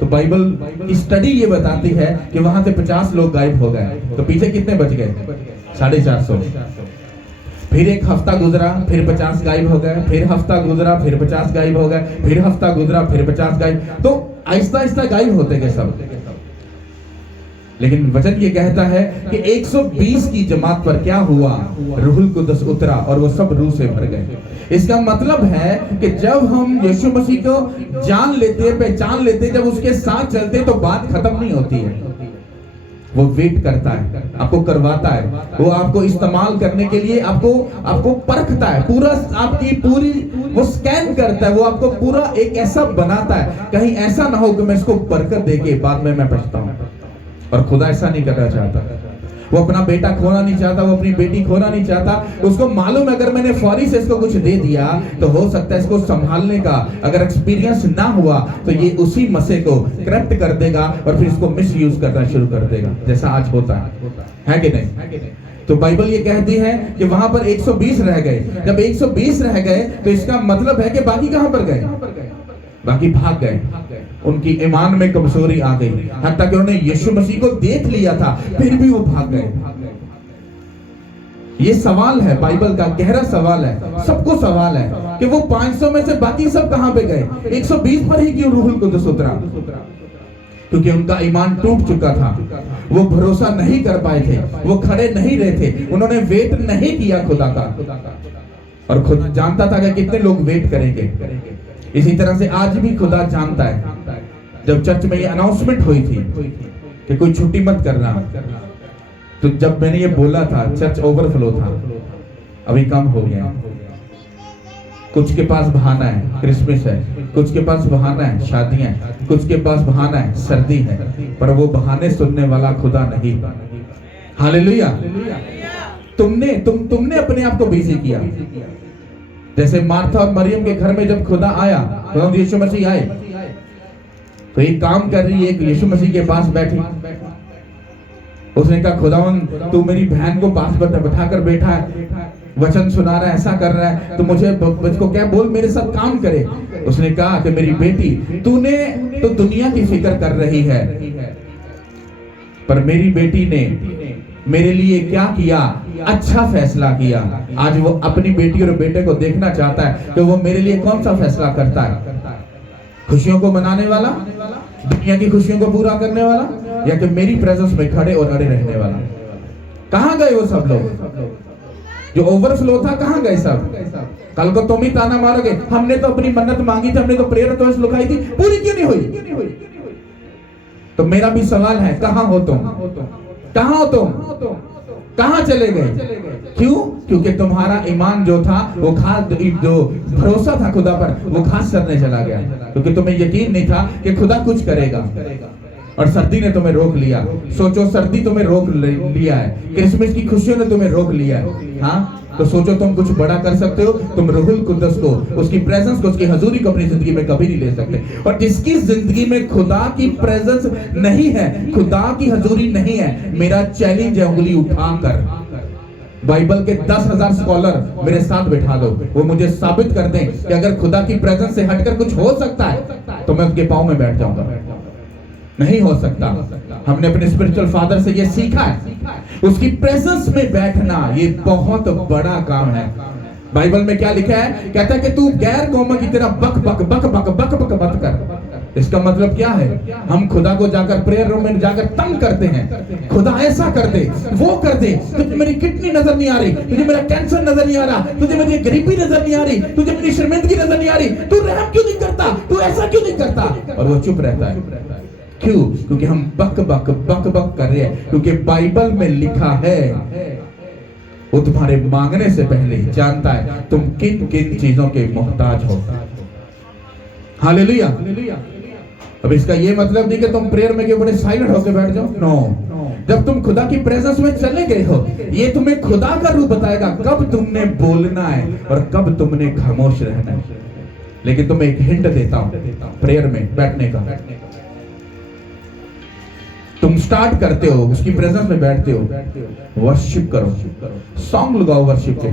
तो बाइबल स्टडी ये बताती है कि वहां से 50 लोग गायब हो गए, तो पीछे कितने बच गए? 450। फिर एक हफ्ता गुजरा, फिर 50 गायब हो गए, फिर हफ्ता गुजरा, फिर 50 गायब हो गए, फिर हफ्ता गुजरा, फिर 50 गायब। तो आहिस्ता आहिस्ता गायब होते गए सब। लेकिन वचन ये कहता है कि 120 की जमात पर क्या हुआ? रूहुल कुद्दस उतरा और वो सब रूह से भर गए। इसका मतलब है कि जब हम यीशु मसीह को जान लेते, पहचान लेते, जब उसके साथ चलते, तो बात खत्म नहीं होती है। वो वेट करता है, आपको करवाता है, वो आपको इस्तेमाल करने के लिए आपको परखता है, पूरा आपकी पूरी वो स्कैन करता है, वो आपको पूरा एक ऐसा बनाता है, कहीं ऐसा ना हो कि मैं इसको बरकत देके बाद में मैं पछताऊं। और खुदा ऐसा नहीं करना चाहता। वो अपना बेटा खोना नहीं चाहता, वो अपनी बेटी खोना नहीं चाहता। उसको मालूम है अगर मैंने फौरी से इसको कुछ दे दिया तो हो सकता है इसको संभालने का अगर एक्सपीरियंस ना हुआ तो ये उसी मसे को करप्ट कर देगा और फिर इसको मिस यूज करना शुरू कर देगा, जैसा आज होता है कि नहीं? तो बाइबल ये कहती है कि वहां पर 120 रह गए। जब 120 रह गए तो इसका मतलब है कि बाकी कहां पर गए? बाकी भाग गए। उनकी ईमान में कमजोरी आ गई, हत्ता कि उन्होंने यीशु मसीह को देख लिया था, फिर भी वो भाग गए। ये सवाल है, बाइबल का गहरा सवाल है, सबको सवाल है कि वो 500 में से बाकी सब कहां पे गए? 120 पर ही क्यों रूहुल कुद्दस उतरा? क्योंकि उनका ईमान टूट चुका था, वो भरोसा नहीं कर पाए थे, वो खड़े नहीं रहे थे, उन्होंने वेट नहीं किया खुदा का। और खुद जानता था कि कितने लोग वेट करेंगे। इसी तरह से आज भी खुदा जानता है। जब चर्च में ये अनाउंसमेंट हुई थी कि कोई छुट्टी मत करना, तो जब मैंने ये बोला था चर्च ओवरफ्लो था, अभी कम हो गया। कुछ के पास बहाना है, क्रिसमस है, कुछ के पास बहाना है, शादियां, कुछ के पास बहाना है, सर्दी है, पर वो बहाने सुनने वाला खुदा नहीं। हालेलुया। तुमने अपने आप को बिजी किया। जैसे मार्था और मरियम के घर में जब खुदा आया, खुदा यीशु मसीह आए, तो एक काम कर रही है, एक यीशु मसीह के पास बैठी, उसने कहा खुदावन तू मेरी बहन को पास बैठाकर बैठा है, वचन सुना रहा है, ऐसा कर रहा है, तो मुझे इसको क्या बोल मेरे साथ काम करे। उसने कहा कि मेरी बेटी तूने तो दुनिया की फिक्र कर रही है, पर मेरी बेटी ने मेरे लिए क्या किया? अच्छा फैसला किया। आज वो अपनी बेटी और बेटे को देखना चाहता है कि वो मेरे लिए कौन सा फैसला करता है। खुशियों को मनाने वाला, दुनिया की खुशियों को पूरा करने वाला, या कि मेरी प्रेजेंस में खड़े और अड़े रहने वाला? कहां गए वो सब लोग जो ओवरफ्लो था? कहां गए सब? कल को तुम ही ताना मारोगे, हमने तो अपनी मन्नत मांगी थी, हमने तो प्रेयर तो लिखाई थी, पूरी क्यों नहीं हुई? तो मेरा भी सवाल है, कहां हो तुम? कहां हो तुम? कहां चले गए? क्यों? क्योंकि तुम्हारा ईमान जो था, वो खास जो भरोसा था खुदा पर, वो खास करने चला गया, क्योंकि तुम्हें यकीन नहीं था कि खुदा कुछ करेगा। और सर्दी ने तुम्हें रोक लिया। सोचो, सर्दी तुम्हें रोक लिया है, क्रिसमस की खुशियों ने तुम्हें रोक लिया है। हाँ, तो सोचो तुम कुछ बड़ा कर सकते हो। तुम रूहुल कुद्दस को, उसकी प्रेजेंस को, उसकी हजूरी को अपनी जिंदगी में कभी नहीं ले सकते। और जिसकी जिंदगी में खुदा की प्रेजेंस नहीं है, खुदा की हजूरी नहीं है, मेरा चैलेंज है, उंगली उठाकर बाइबल के 10,000 स्कॉलर मेरे साथ बिठा दो, वो मुझे साबित कर दें कि अगर खुदा की प्रेजेंस से हटकर कुछ हो सकता है, तो मैं उसके पांव में बैठ जाऊंगा। नहीं हो सकता। हमने अपने स्पिरिचुअल फादर से ये सीखा है, उसकी प्रेजेंस में बैठना ये बहुत बड़ा काम है। बाइबल में क्या लिखा है? कहता है कि तू गैर कौमों की तरह बक बक बक बक बक बक मत कर। इसका मतलब क्या है? हम खुदा को जाकर प्रेयर रूम में जाकर तंग करते हैं, खुदा ऐसा कर दे, वो कर दे, तुझे मेरी किडनी नजर नहीं आ रही, तुझे मेरा कैंसर नजर नहीं आ रहा, तुझे मेरी गरीबी नजर नहीं आ रही, तुझे मेरी शर्मिंदगी नजर नहीं आ रही, तू रहम क्यों नहीं करता, तू ऐसा क्यों नहीं करता? और वो चुप रहता है। क्यों? क्योंकि हम बक बक बक बक कर रहे हैं। क्योंकि बाइबल में लिखा है, वो तुम्हारे मांगने से पहले जानता है तुम किन किन चीजों के मोहताज हो। हालेलुया। अब इसका ये मतलब नहीं कि तुम प्रेयर में के बड़े साइलेंट होकर बैठ जाओ। नो, जब तुम खुदा की प्रेजेंस में चले गए हो, ये तुम्हें खुदा का रूप बताएगा कब तुमने बोलना है और कब तुमने खामोश रहना है। लेकिन तुम्हें एक हिंट देता हूं प्रेयर में बैठने का। तुम स्टार्ट करते हो, उसकी प्रेजेंस में बैठते हो, वर्शिप करो, सॉन्ग लगाओ, वर्शिप के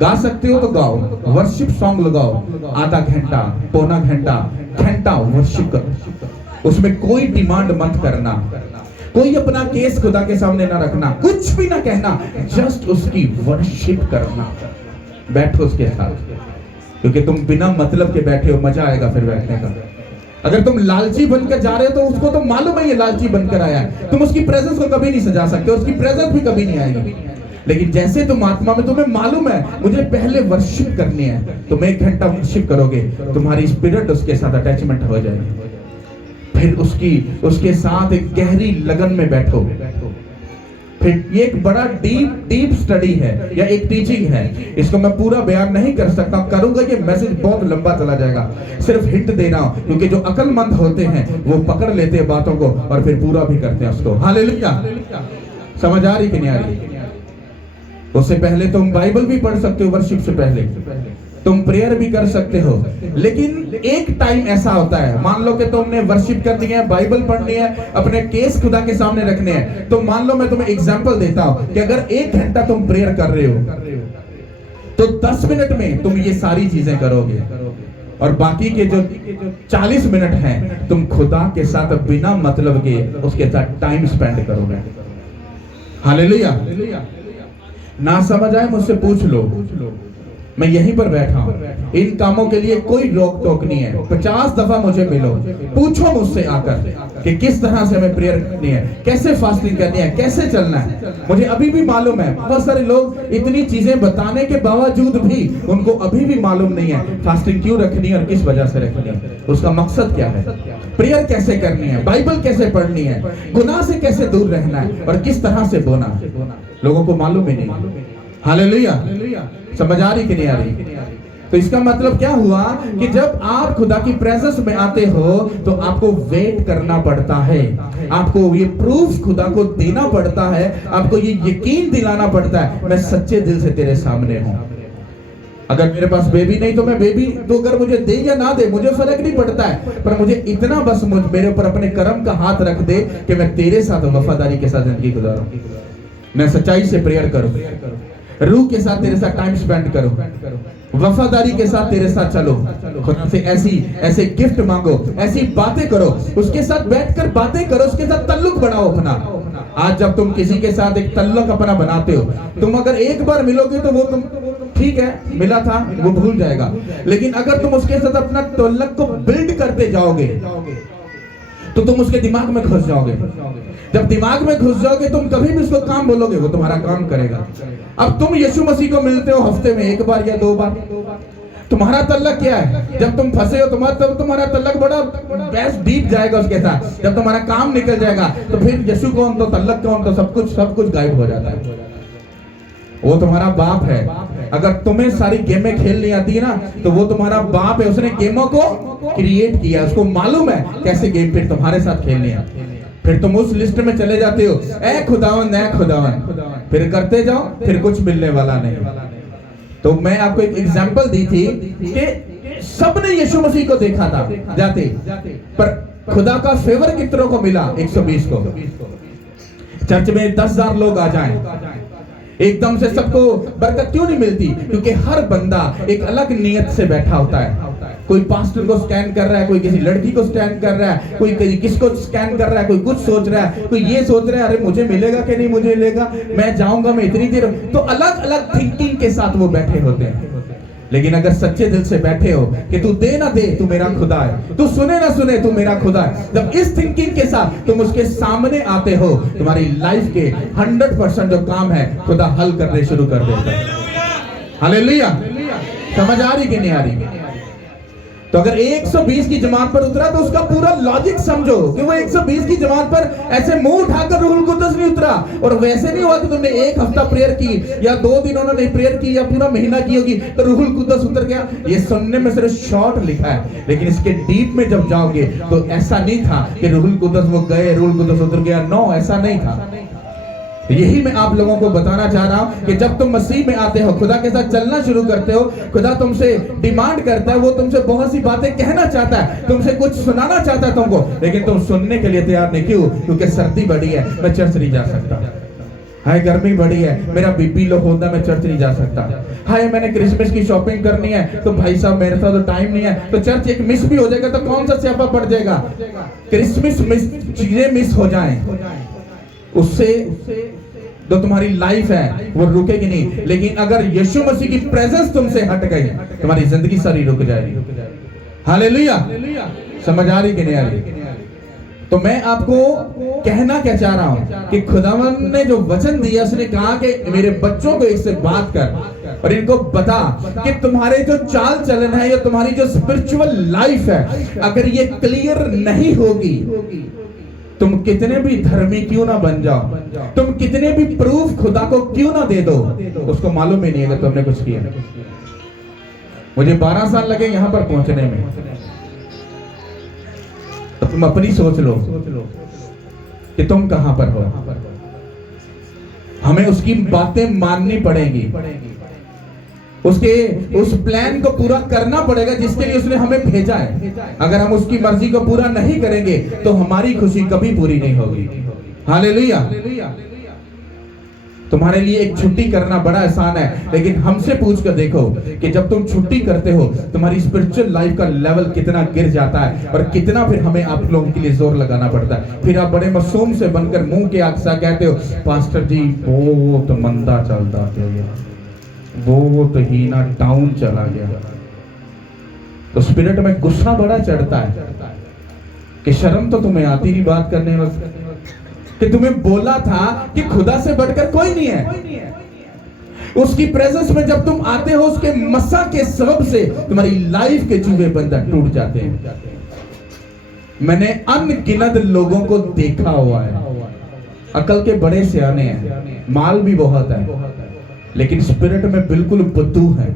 गा सकते हो तो गाओ, वर्शिप सॉन्ग लगाओ, आधा घंटा, पौना घंटा वर्शिप करो। उसमें कोई डिमांड मत करना, कोई अपना केस खुदा के सामने ना रखना, कुछ भी ना कहना, जस्ट उसकी वर्शिप करना। बैठो उसके साथ, क्योंकि तुम बिना मतलब के बैठे हो, मजा आएगा फिर बैठने का। अगर तुम लालची बनकर जा रहे हो तो उसको तो मालूम है ये लालची बनकर आया है, तुम उसकी प्रेजेंस को कभी नहीं सजा सकते, उसकी प्रेजेंस भी कभी नहीं आएगी। लेकिन जैसे तुम आत्मा में, तुम्हें मालूम है मुझे पहले वर्शिप करनी है, तुम 1 घंटा वर्शिप करोगे, तुम्हारी स्पिरिट उसके साथ अटैचमेंट हो जाएगी। फिर उसके साथ एक गहरी लगन में बैठो। फिर ये एक बड़ा डीप स्टडी है या एक टीचिंग है, इसको मैं पूरा बयान नहीं कर सकता, करूंगा ये मैसेज बहुत लंबा चला जाएगा। सिर्फ हिंट दे रहा हूं, क्योंकि जो अक्लमंद होते हैं वो पकड़ लेते हैं बातों को और फिर पूरा भी करते हैं उसको। हालेलुया। समझ आ रही कि नहीं आ रही? उससे पहले तुम बाइबल भी पढ़ सकते हो, वर्शिप से पहले तुम प्रेयर भी कर सकते हो। लेकिन एक टाइम ऐसा होता है, मान लो कि तुमने वर्शिप करनी है, बाइबल पढ़नी है, अपने केस खुदा के सामने रखने हैं, तो मान लो मैं तुम्हें एग्जांपल देता हूं कि अगर 1 घंटा तुम प्रेयर कर रहे हो तो 10 मिनट में तुम ये सारी चीजें करोगे, और बाकी के जो 40 मिनट हैं तुम खुदा के साथ बिना मतलब के उसके साथ टाइम स्पेंड करोगे। हालेलुया। ना समझ आए मुझसे पूछ लो, मैं यहीं पर बैठा हूं, इन कामों के लिए कोई रोक टोक नहीं है। 50 दफा मुझे मिलो, पूछो मुझसे आकर कि किस तरह से हमें प्रेयर करनी है, कैसे फास्टिंग करनी है, कैसे चलना है। मुझे अभी भी मालूम है, बहुत सारे लोग इतनी चीजें बताने के बावजूद भी उनको अभी भी मालूम नहीं है फास्टिंग क्यों रखनी है और किस वजह से रखनी है, उसका मकसद क्या है, प्रेयर कैसे करनी है, बाइबल कैसे पढ़नी है, गुनाह से कैसे दूर रहना है और किस तरह से बोना है। लोगों को मालूम ही नहीं। हालेलुया। समझ आ रही कि नहीं आ रही? तो इसका मतलब क्या हुआ कि जब आप खुदा की प्रेजेंस में आते हो तो आपको वेट करना पड़ता है, आपको ये प्रूफ खुदा को देना पड़ता है, आपको ये यकीन दिलाना पड़ता है मैं सच्चे दिल से तेरे सामने हूं। अगर मेरे पास बेबी नहीं तो मैं बेबी तो अगर मुझे दे या ना दे मुझे फर्क नहीं पड़ता है, पर मुझे इतना बस मेरे ऊपर अपने कर्म का हाथ रख दे कि मैं तेरे साथ वफादारी के साथ जिंदगी गुजारूं, मैं सच्चाई से प्रेयर करूं, रूह के साथ तेरे साथ टाइम स्पेंड करो, वफादारी के साथ तेरे साथ चलो, खुदा से ऐसे गिफ्ट मांगो, ऐसी बातें करो, उसके साथ बैठकर बातें करो, उसके साथ ताल्लुक बढ़ाओ अपना। आज जब तुम किसी के साथ एक तल्लक अपना बनाते हो, तुम अगर एक बार मिलोगे तो वो तुम ठीक है मिला था वो भूल जाएगा, लेकिन अगर तुम उसके साथ अपना तल्लक को बिल्ड करते जाओगे तो तुम उसके दिमाग में घुस जाओगे। जब दिमाग में घुस जाओगे तुम कभी भी उसको काम बोलोगे वो तुम्हारा काम करेगा। अब तुम यीशु मसीह को मिलते हो हफ्ते में एक बार या 2 बार, तुम्हारा तल्लक क्या है? जब तुम फंसे हो तुम्हारा तल्लक बड़ा बेस्ट डीप जाएगा उसके साथ। जब तुम्हारा काम निकल जाएगा तो फिर यीशु कौन तो तल्लक कौन तो सब कुछ गायब हो जाता है। वो तुम्हारा बाप है। अगर तुम्हें सारी गेमें खेलनी आती है ना तो वो तुम्हारा बाप है, उसने गेमों को क्रिएट किया, उसको मालूम है कैसे गेम फिर तुम्हारे साथ खेलनी है। फिर तुम उस लिस्ट में चले जाते हो, ए खुदावन, फिर करते जाओ, फिर कुछ मिलने वाला नहीं। तो मैं आपको एक एग्जांपल दी थी कि सबने यीशु मसीह को देखा था जाते, पर खुदा का फेवर कितनों को मिला? 120 को। चर्च में 10,000 लोग आ जाएं, एकदम से सबको बरकत क्यों नहीं मिलती? क्योंकि हर बंदा एक अलग नियत से बैठा होता है। कोई पास्टर को स्कैन कर रहा है, कोई किसी लड़की को स्कैन कर रहा है, कोई किसको स्कैन कर रहा है, कोई कुछ सोच रहा है, कोई ये सोच रहा है अरे मुझे मिलेगा कि नहीं मुझे मिलेगा, मैं जाऊंगा मैं इतनी देर। तो अलग अलग थिंकिंग के साथ वो बैठे होते हैं। लेकिन अगर सच्चे दिल से बैठे हो कि तू दे ना दे तू मेरा खुदा है, तू सुने ना सुने तू मेरा खुदा है, जब इस थिंकिंग के साथ तुम उसके सामने आते हो, तुम्हारी लाइफ के 100% जो काम है खुदा हल करने शुरू कर देता है। हालेलुया। समझ आ रही कि नहीं आ रही? तो अगर 120 की जमात पर उतरा तो उसका पूरा लॉजिक समझो कि वो 120 की जमात पर ऐसे मुंह उठाकर रूहुल कुद्दस नहीं उतरा। और वैसे नहीं हुआ कि तुमने 1 हफ्ता प्रेयर की या 2 दिन उन्होंने प्रेयर की या पूरा महीना की होगी तो रूहुल कुद्दस उतर गया। ये सुनने में सिर्फ शॉर्ट लिखा है, लेकिन इसके डीप में जब जाओगे तो ऐसा नहीं था कि रूहुल कुद्दस वो गए रूहुल कुद्दस उतर गया। नो, ऐसा नहीं था। यही मैं आप लोगों को बताना चाह रहा हूं कि जब तुम मसीह में आते हो, खुदा के साथ चलना शुरू करते हो, खुदा तुमसे डिमांड करता है, वो तुमसे बहुत सी बातें कहना चाहता है, तुमसे कुछ सुनाना चाहता है तुमको, लेकिन तुम सुनने के लिए तैयार नहीं। क्यों? क्योंकि सर्दी बढ़ी है, मैं चर्च नहीं जा सकता। हाय गर्मी बढ़ी है, मेरा बीपी लो होता, मैं चर्च नहीं जा सकता। हाय मैंने क्रिसमस की शॉपिंग करनी है तो भाई साहब मेरे साथ तो टाइम नहीं है, तो चर्च एक मिस भी हो जाएगा तो कौन सा स्यापा पड़ जाएगा। क्रिसमस मिस, चीजें मिस हो जाएं, उससे जो तुम्हारी लाइफ है वो रुकेगी नहीं। लेकिन अगर यीशु मसीह की प्रेजेंस तुमसे हट गई तुम्हारी जिंदगी सारी रुक जाएगी। हालेलुया। समझ आ रही कि नहीं आ रही? तो मैं आपको कहना क्या चाह रहा हूं कि खुदावन ने जो वचन दिया, उसने कहा कि मेरे बच्चों को इससे बात कर और इनको बता कि तुम्हारे जो चाल चलन है या तुम्हारी जो स्पिरिचुअल लाइफ है, अगर ये क्लियर नहीं होगी, तुम कितने भी धर्मी क्यों ना बन जाओ, तुम कितने भी प्रूफ खुदा को क्यों ना दे दो, उसको मालूम ही नहीं है कि तुमने कुछ किया। मुझे 12 साल लगे यहां पर पहुंचने में, तो तुम अपनी सोच लो कि तुम कहां पर हो। हमें उसकी बातें माननी पड़ेगी, उस प्लान को पूरा करना पड़ेगा जिसके लिए उसने हमें भेजा है। अगर हम उसकी मर्जी को पूरा नहीं करेंगे तो हमारी खुशी कभी पूरी नहीं होगी। हालेलुया। तुम्हारे लिए एक छुट्टी करना बड़ा आसान है, लेकिन हमसे पूछ कर देखो कि जब तुम छुट्टी करते हो तुम्हारी स्पिरिचुअल लाइफ का लेवल कितना गिर जाता है और कितना फिर हमें आप लोगों के लिए जोर लगाना पड़ता है। फिर आप बड़े मासूम से बनकर मुंह के आगे कहते हो पास्टर जी वो तो मंदा चलता है, वो तो हीना डाउन चला गया। तो स्पिरिट में गुस्सा बड़ा चढ़ता है कि शर्म तो तुम्हें आती नहीं बात करने में, कि तुम्हें बोला था कि खुदा से बढ़कर कोई नहीं है। उसकी प्रेजेंस में जब तुम आते हो उसके मसा के सबब से तुम्हारी लाइफ के चूहे बंधन टूट जाते हैं। मैंने अनगिनत लोगों को देखा हुआ है, अकल के बड़े सियाने हैं, माल भी बहुत है, लेकिन स्पिरिट में बिल्कुल बुद्धू है,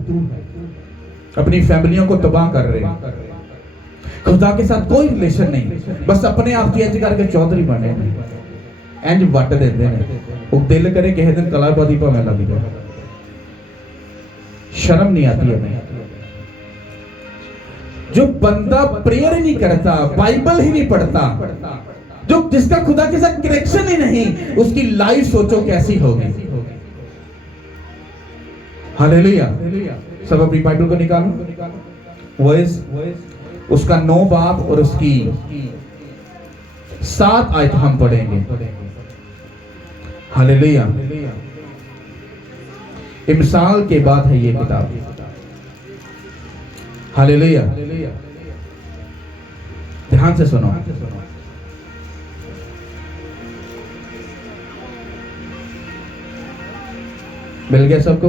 अपनी फैमिलियों को तबाह कर रहे हैं, खुदा के साथ कोई रिलेशन नहीं, बस अपने आप की एज करके चौधरी बने इंज वट देते हैं। वो दिल करे कहे दिन कलाबादी भावें लग जाए, शर्म नहीं आती हमें। जो बंदा प्रेयर ही नहीं करता, बाइबल ही नहीं पढ़ता, जो जिसका खुदा के साथ कनेक्शन ही नहीं, उसकी लाइफ सोचो कैसी होगी। हालेलुया। सब अपनी बाइबल को निकालो। वॉइस उसका 9 बाब और उसकी 7 आयत हम पढ़ेंगे। हालेलुया। इमसाल के बाद है ये किताब। हालेलुया। ध्यान से सुनो। मिल गया सबको?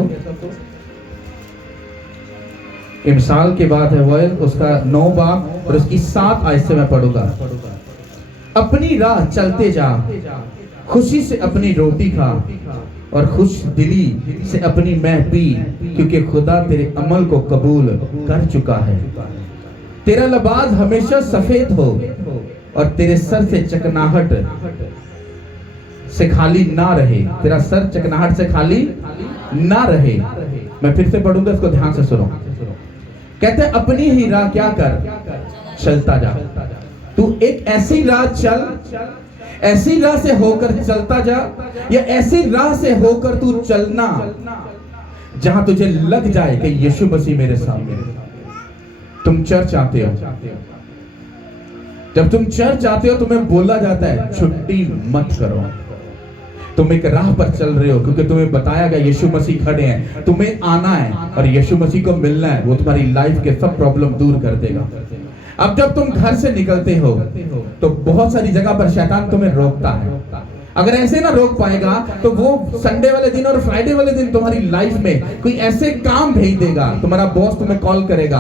इमसाल के बाद है वो उसका 9 बाब और उसकी 7 आयत से मैं पढ़ूंगा। अपनी राह चलते जा, खुशी से अपनी रोटी खा और खुश दिली से अपनी मैं पी, क्योंकि खुदा तेरे अमल को कबूल कर चुका है। तेरा लिबास हमेशा सफेद हो और तेरे सर से चकनाहट से खाली ना रहे। तेरा सर चकनाहट से खाली ना रहे। मैं फिर से पढ़ूंगा, इसको ध्यान से सुनो। कहते हैं अपनी ही राह क्या कर, चलता जा। तू एक ऐसी राह चल, ऐसी राह से होकर चलता जा, या ऐसी राह से होकर तू चलना जहां तुझे लग जाए कि यीशु मसीह मेरे सामने। तुम चर्च आते हो, जब तुम चर्च आते हो तुम्हें बोला जाता है छुट्टी मत करो। तुम एक राह पर चल रहे हो क्योंकि तुम्हें बताया गया यीशु मसीह खड़े हैं, तुम्हें आना है और यीशु मसीह को मिलना है। वो तुम्हारी लाइफ के सब प्रॉब्लम दूर कर देगा। अब जब तुम घर से निकलते हो तो बहुत सारी जगह पर शैतान तुम्हें रोकता है। अगर ऐसे ना रोक पाएगा तो वो संडे वाले दिन और फ्राइडे वाले दिन तुम्हारी लाइफ में कोई ऐसे काम भेज देगा। तुम्हारा बॉस तुम्हें कॉल करेगा,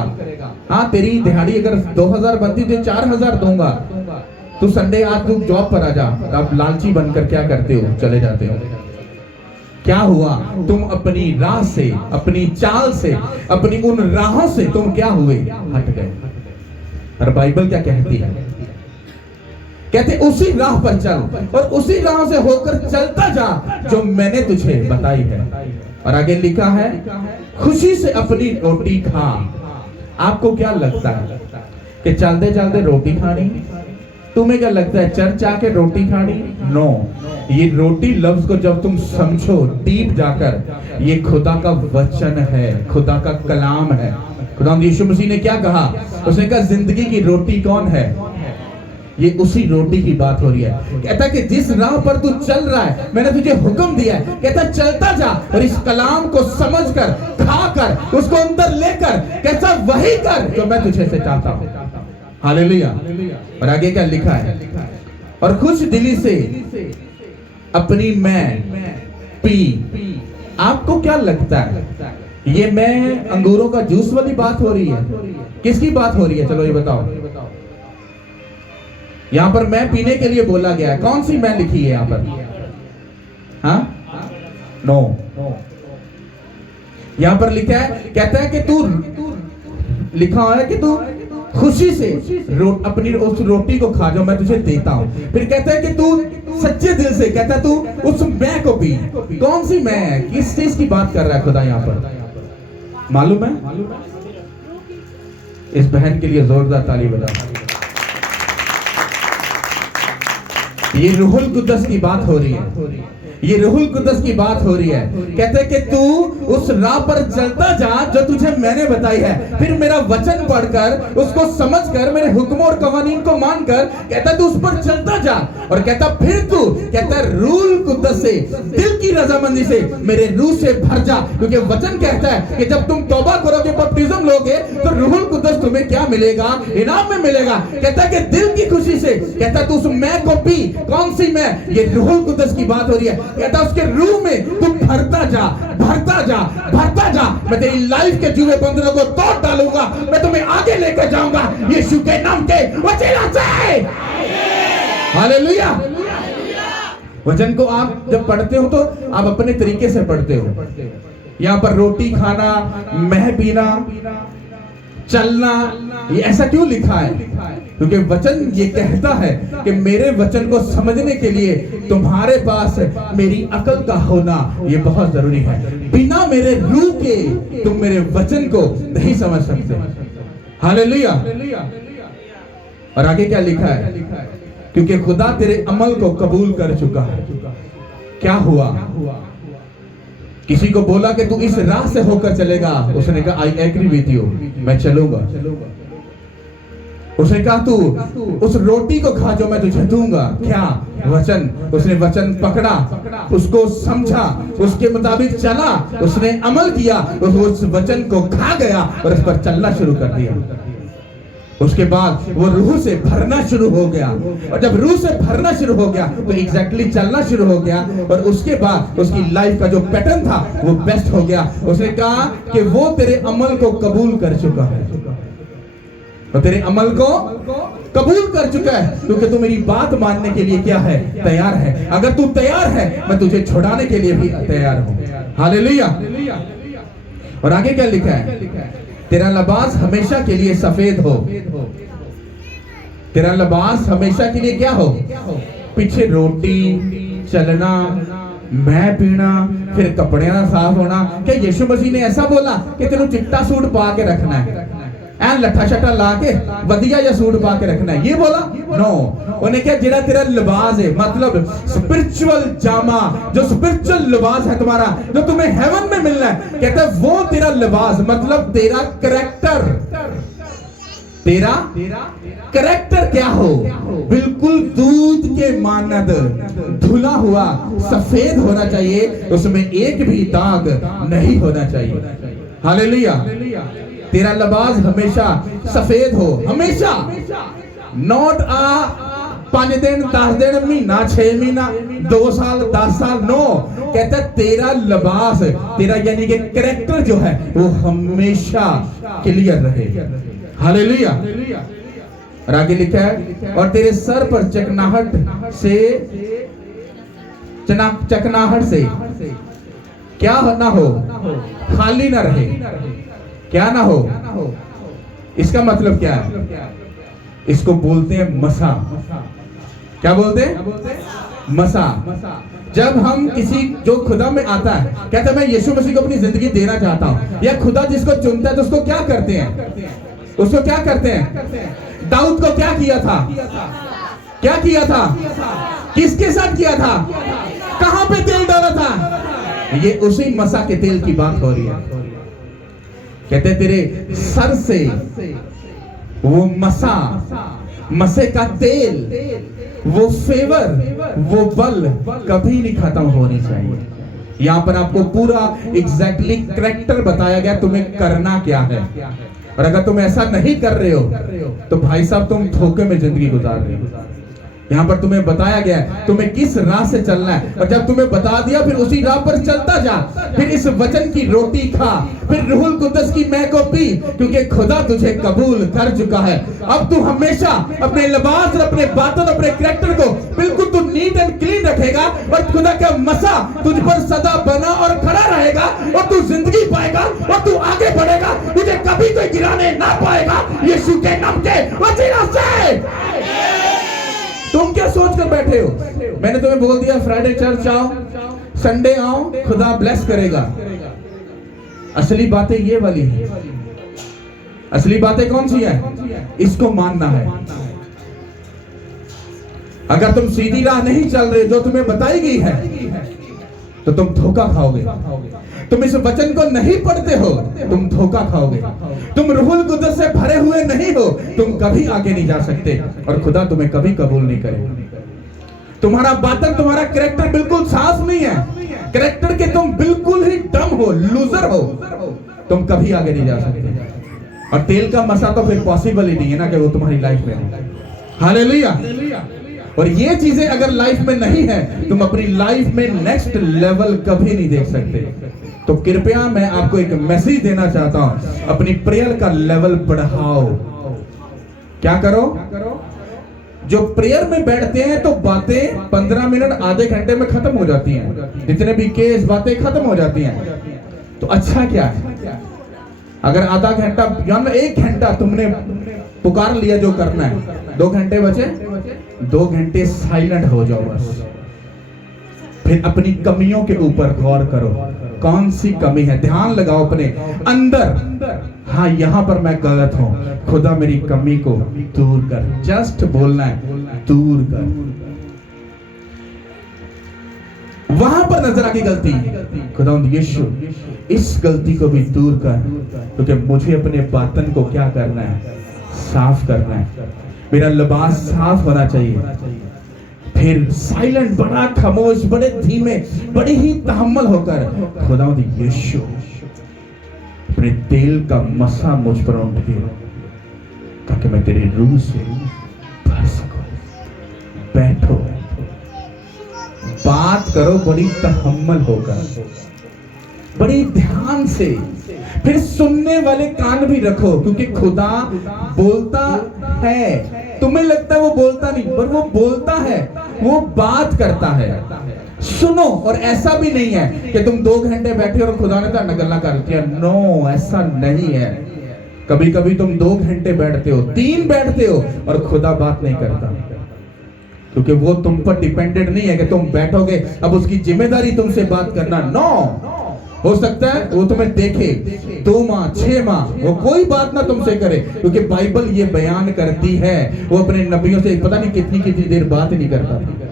हाँ तेरी दिहाड़ी अगर 2000 बनती तो 4000 दूंगा, तू संडे आज तू जॉब पर आ जा। अब लालची बनकर क्या करते हो, चले जाते हो। क्या हुआ? तुम अपनी राह से, अपनी चाल से, अपनी उन राहों से तुम क्या हुए, हट गए। और बाइबल क्या कहती है? कहते उसी राह पर चल और उसी राह से होकर चलता जा जो मैंने तुझे बताई है। और आगे लिखा है खुशी से अपनी रोटी खा। आपको क्या लगता है कि चलते चलते रोटी खानी? तुम्हें क्या लगता है चर्च आके रोटी खानी? नो, ये रोटी लफ्ज को जब तुम समझो डीप जाकर, ये खुदा का वचन है, खुदा का कलाम है। खुदा यीशु मसीह ने क्या कहा? उसने कहा जिंदगी की रोटी कौन है? ये उसी रोटी की बात हो रही है। कहता है कि जिस राह पर तू चल रहा है मैंने तुझे हुक्म दिया है, कहता चलता जा और इस कलाम को समझकर, खाकर, उसको अंदर लेकर कैसा वही कर जो मैं तुझे से चाहता हूं। हालेलुया। और आगे क्या लिखा है? और खुश दिली से अपनी मैं पी। आपको क्या लगता है ये मैं अंगूरों का जूस वाली बात हो रही है? किसकी बात हो रही है? चलो ये बताओ। यहां पर मैं पीने के लिए बोला गया है। कौन सी मैं लिखी है यहां पर? हाँ, नो। यहां पर लिखा है, कहता है कि तू, लिखा हुआ है कि तू खुशी से अपनी उस रोटी को खा जो मैं तुझे देता हूं। फिर कहता है कि तू सच्चे दिल से, कहता है तू उस मैं को पी। कौन सी मैं है? किस चीज की बात कर रहा है खुदा यहां पर? मालूम है? इस बहन के लिए जोरदार ताली बजाओ। ये रूहुल कुद्दस की बात हो रही है। ये रूहुल कुद्दस की बात हो रही है। कहते हैं कि तू उस राह पर चलता जा जो तुझे मैंने बताई है। फिर मेरा वचन पढ़कर, उसको समझकर, मेरे हुक्मों और कवानीन को मानकर, कहता तू उस पर चलता जा। और कहता फिर तू, कहता रूहुल कुद्दस से, दिल की रजामंदी से, मेरे रूह से भर जा। क्योंकि वचन कहता है कि जब तुम तौबा करोगे, बपतिस्म लोगे, तो रूहुल कुद्दस तुम्हें क्या मिलेगा? इनाम में मिलेगा। कहता है कि दिल की खुशी से, कहता तू उस मैं को पी। कौन सी मैं? ये रूहुल कुद्दस की बात हो रही है। कहता उसके रूह में तू भरता जा, भरता जा, भरता जा। मैं तेरी लाइफ के जुए बंधनों को तोड़ डालूंगा। मैं तुम्हें आगे लेकर जाऊंगा यीशु के नाम के वसीला से। हालेलुया। वचन को आप जब पढ़ते हो तो आप अपने तरीके से पढ़ते हो। यहाँ पर रोटी खाना, मह पीना, चलना, ये ऐसा क्यों लिखा है? क्योंकि वचन ये कहता है कि मेरे वचन को समझने के लिए तुम्हारे पास मेरी अकल का होना ये बहुत जरूरी है। बिना मेरे रूह के तुम मेरे वचन को नहीं समझ सकते। हालेलुया। और आगे क्या लिखा है? क्योंकि खुदा तेरे अमल को कबूल कर चुका है। क्या हुआ? किसी को बोला कि तू इस राह से होकर चलेगा, उसने कहा आई एग्री विथ यू, मैं चलूंगा। उसने कहा तू उस रोटी को खा जो मैं तुझे दूंगा। क्या वचन? उसने वचन पकड़ा, उसको समझा, उसके मुताबिक चला, उसने अमल किया, उस वचन को खा गया और उस पर चलना शुरू कर दिया। उसके बाद वो रूह से भरना शुरू हो गया, और जब रूह से भरना शुरू हो गया तो एग्जैक्टली चलना शुरू हो गया, और उसके बाद उसकी लाइफ का जो पैटर्न था वो बेस्ट हो गया। उसने कहा कि वो तेरे अमल को कबूल कर चुका है, और तेरे अमल को कबूल कर चुका है, क्योंकि तू मेरी बात मानने के लिए क्या है? तैयार है। अगर तू तैयार है, मैं तुझे छुड़ाने के लिए भी तैयार हूं। हालेलुया। और आगे क्या लिखा है? तेरा लिबास हमेशा के लिए सफेद हो। तेरा लिबास हमेशा के लिए क्या हो? पीछे रोटी, चलना, मैं पीना, फिर कपड़े ना साफ होना। क्या यीशु मसीह ने ऐसा बोला कि तेनू चिट्टा सूट पा के रखना है, एन लट्ठा शट्टा ला के वधिया या सूट पा के रखना है? ये बोला? नो। उन्हें क्या, जेड़ा तेरा लिबास है, मतलब स्पिरिचुअल जामा, जो स्पिरिचुअल लिबास है तुम्हारा, जो तुम्हें हेवन में मिलना है, कहता है वो तेरा लिबास, मतलब तेरा करैक्टर। तेरा करैक्टर क्या हो? बिल्कुल दूध के मानद धुला हुआ सफेद होना चाहिए, उसमें एक भी दाग नहीं होना चाहिए। हालेलुया। तेरा लिबास हमेशा सफेद हो, हमेशा। नॉट 5 दिन, 10 दिन, महीना, 6 महीना, 2 साल, 10 साल, नो। कहता है तेरा लिबास, तेरा यानी कि कैरेक्टर जो है वो हमेशा क्लियर रहे। हालेलुया। और आगे लिखा है, और तेरे सर पर चकनाहट से क्या ना हो? खाली ना रहे। क्या ना हो? इसका मतलब क्या है? इसको बोलते हैं मसा। क्या बोलते हैं? मसा। जब हम किसी, जो खुदा में आता है, कहता है मैं यीशु मसीह को अपनी जिंदगी देना चाहता हूं, या खुदा जिसको चुनता है तो उसको क्या करते हैं? उसको क्या करते हैं? दाऊद को क्या किया था? क्या किया था? किसके साथ किया था? कहां पे तेल डाला था? ये उसी मसा के तेल की बात हो रही है। कहते तेरे सर से वो मसा, मसे का तेल, वो फेवर, वो बल कभी नहीं खत्म होनी चाहिए। यहां पर आपको पूरा एग्जैक्टली कैरेक्टर बताया गया, तुम्हें करना क्या है। और अगर तुम ऐसा नहीं कर रहे हो तो भाई साहब तुम धोखे में जिंदगी गुजार रहे हो। यहाँ पर तुम्हें बताया गया है तुम्हें किस राह से चलना है, और जब तुम्हें बता दिया फिर उसी राह पर चलता जा। फिर इस वचन की रोटी खा, फिर रूहुल कुद्दस की मैं को पी, क्योंकि खुदा तुझे कबूल कर चुका है। अब तू हमेशा अपने लिबास और अपने बातों, अपने कैरेक्टर को बिल्कुल तू नीट एंड क्लीन रखेगा, और खुदा का मसा तुझ पर सदा बना और खड़ा रहेगा, और तू जिंदगी पाएगा, और तू आगे बढ़ेगा। तुझे कभी कोई गिराने ना पाएगा, यीशु के नाम के वसीला से। तुम क्या सोच कर बैठे हो? मैंने तुम्हें बोल दिया फ्राइडे चर्च आओ, संडे आओ, खुदा ब्लेस करेगा। असली बातें ये वाली है। असली बातें कौन सी है? इसको मानना है। अगर तुम सीधी राह नहीं चल रहे जो तुम्हें बताई गई है तो तुम धोखा खाओगे। तुम इस वचन को नहीं पढ़ते हो, तुम धोखा खाओगे। तुम रूहुल कुद्दस से भरे हुए नहीं हो, तुम कभी आगे नहीं जा सकते, और खुदा तुम्हें कभी कबूल नहीं करेगा। तुम्हारा बातन, तुम्हारा कैरेक्टर बिल्कुल साफ नहीं है, कैरेक्टर के तुम बिल्कुल ही डम हो, लूजर हो, तुम कभी आगे नहीं जा सकते। और तेल का मसा तो फिर पॉसिबल ही नहीं है ना कि वो तुम्हारी लाइफ में हो। हालेलुया। और ये चीजें अगर लाइफ में नहीं है, तुम अपनी लाइफ में नेक्स्ट लेवल कभी नहीं देख सकते। तो कृपया मैं आपको एक मैसेज देना चाहता हूं, अपनी प्रेयर का लेवल बढ़ाओ। क्या करो? जो प्रेयर में बैठते हैं तो बातें 15 मिनट, आधे घंटे में खत्म हो जाती हैं, जितने भी केस बातें खत्म हो जाती हैं। तो अच्छा क्या है अगर आधा घंटा या 1 घंटा तुमने पुकार लिया जो करना है, 2 घंटे बचे, 2 घंटे साइलेंट हो जाओ बस। फिर अपनी कमियों के ऊपर गौर करो, कौन सी कमी है, ध्यान लगाओ अपने अंदर। हाँ, यहां पर मैं गलत हूं, खुदा मेरी कमी को दूर कर। जस्ट बोलना है, दूर कर। वहां पर नजर आकी गलती, खुदा यीशु इस गलती को भी दूर कर, क्योंकि मुझे अपने बातन को क्या करना है, साफ करना है, मेरा लिबास साफ होना चाहिए। फिर साइलेंट, बड़ा खामोश, बड़े धीमे, बड़े ही तहम्मुल होकर खुदावंद यीशु अपने तेल का मसा मुझ पर उठे ताकि मैं तेरी रूह से भर सकूं। बैठो, बात करो बड़ी तहम्मुल होकर, बड़ी ध्यान से। फिर सुनने वाले कान भी रखो, क्योंकि खुदा बोलता है। तुम्हें लगता है वो बोलता नहीं, पर वो बोलता है, वो बात करता है। सुनो। और ऐसा भी नहीं है कि तुम 2 घंटे बैठे और खुदा ने तो गल्ला कर दिया। नो, ऐसा नहीं है। कभी कभी तुम 2 घंटे बैठते हो, 3 बैठते हो और खुदा बात नहीं करता, क्योंकि वो तुम पर डिपेंडेंट नहीं है कि तुम बैठोगे अब उसकी जिम्मेदारी तुमसे बात करना। नो, हो सकता है वो तुम्हें देखे 2 माह 6 माह वो कोई बात ना तुमसे करे, क्योंकि बाइबल ये बयान करती है वो अपने नबियों से पता नहीं कितनी कितनी देर बात नहीं करता था।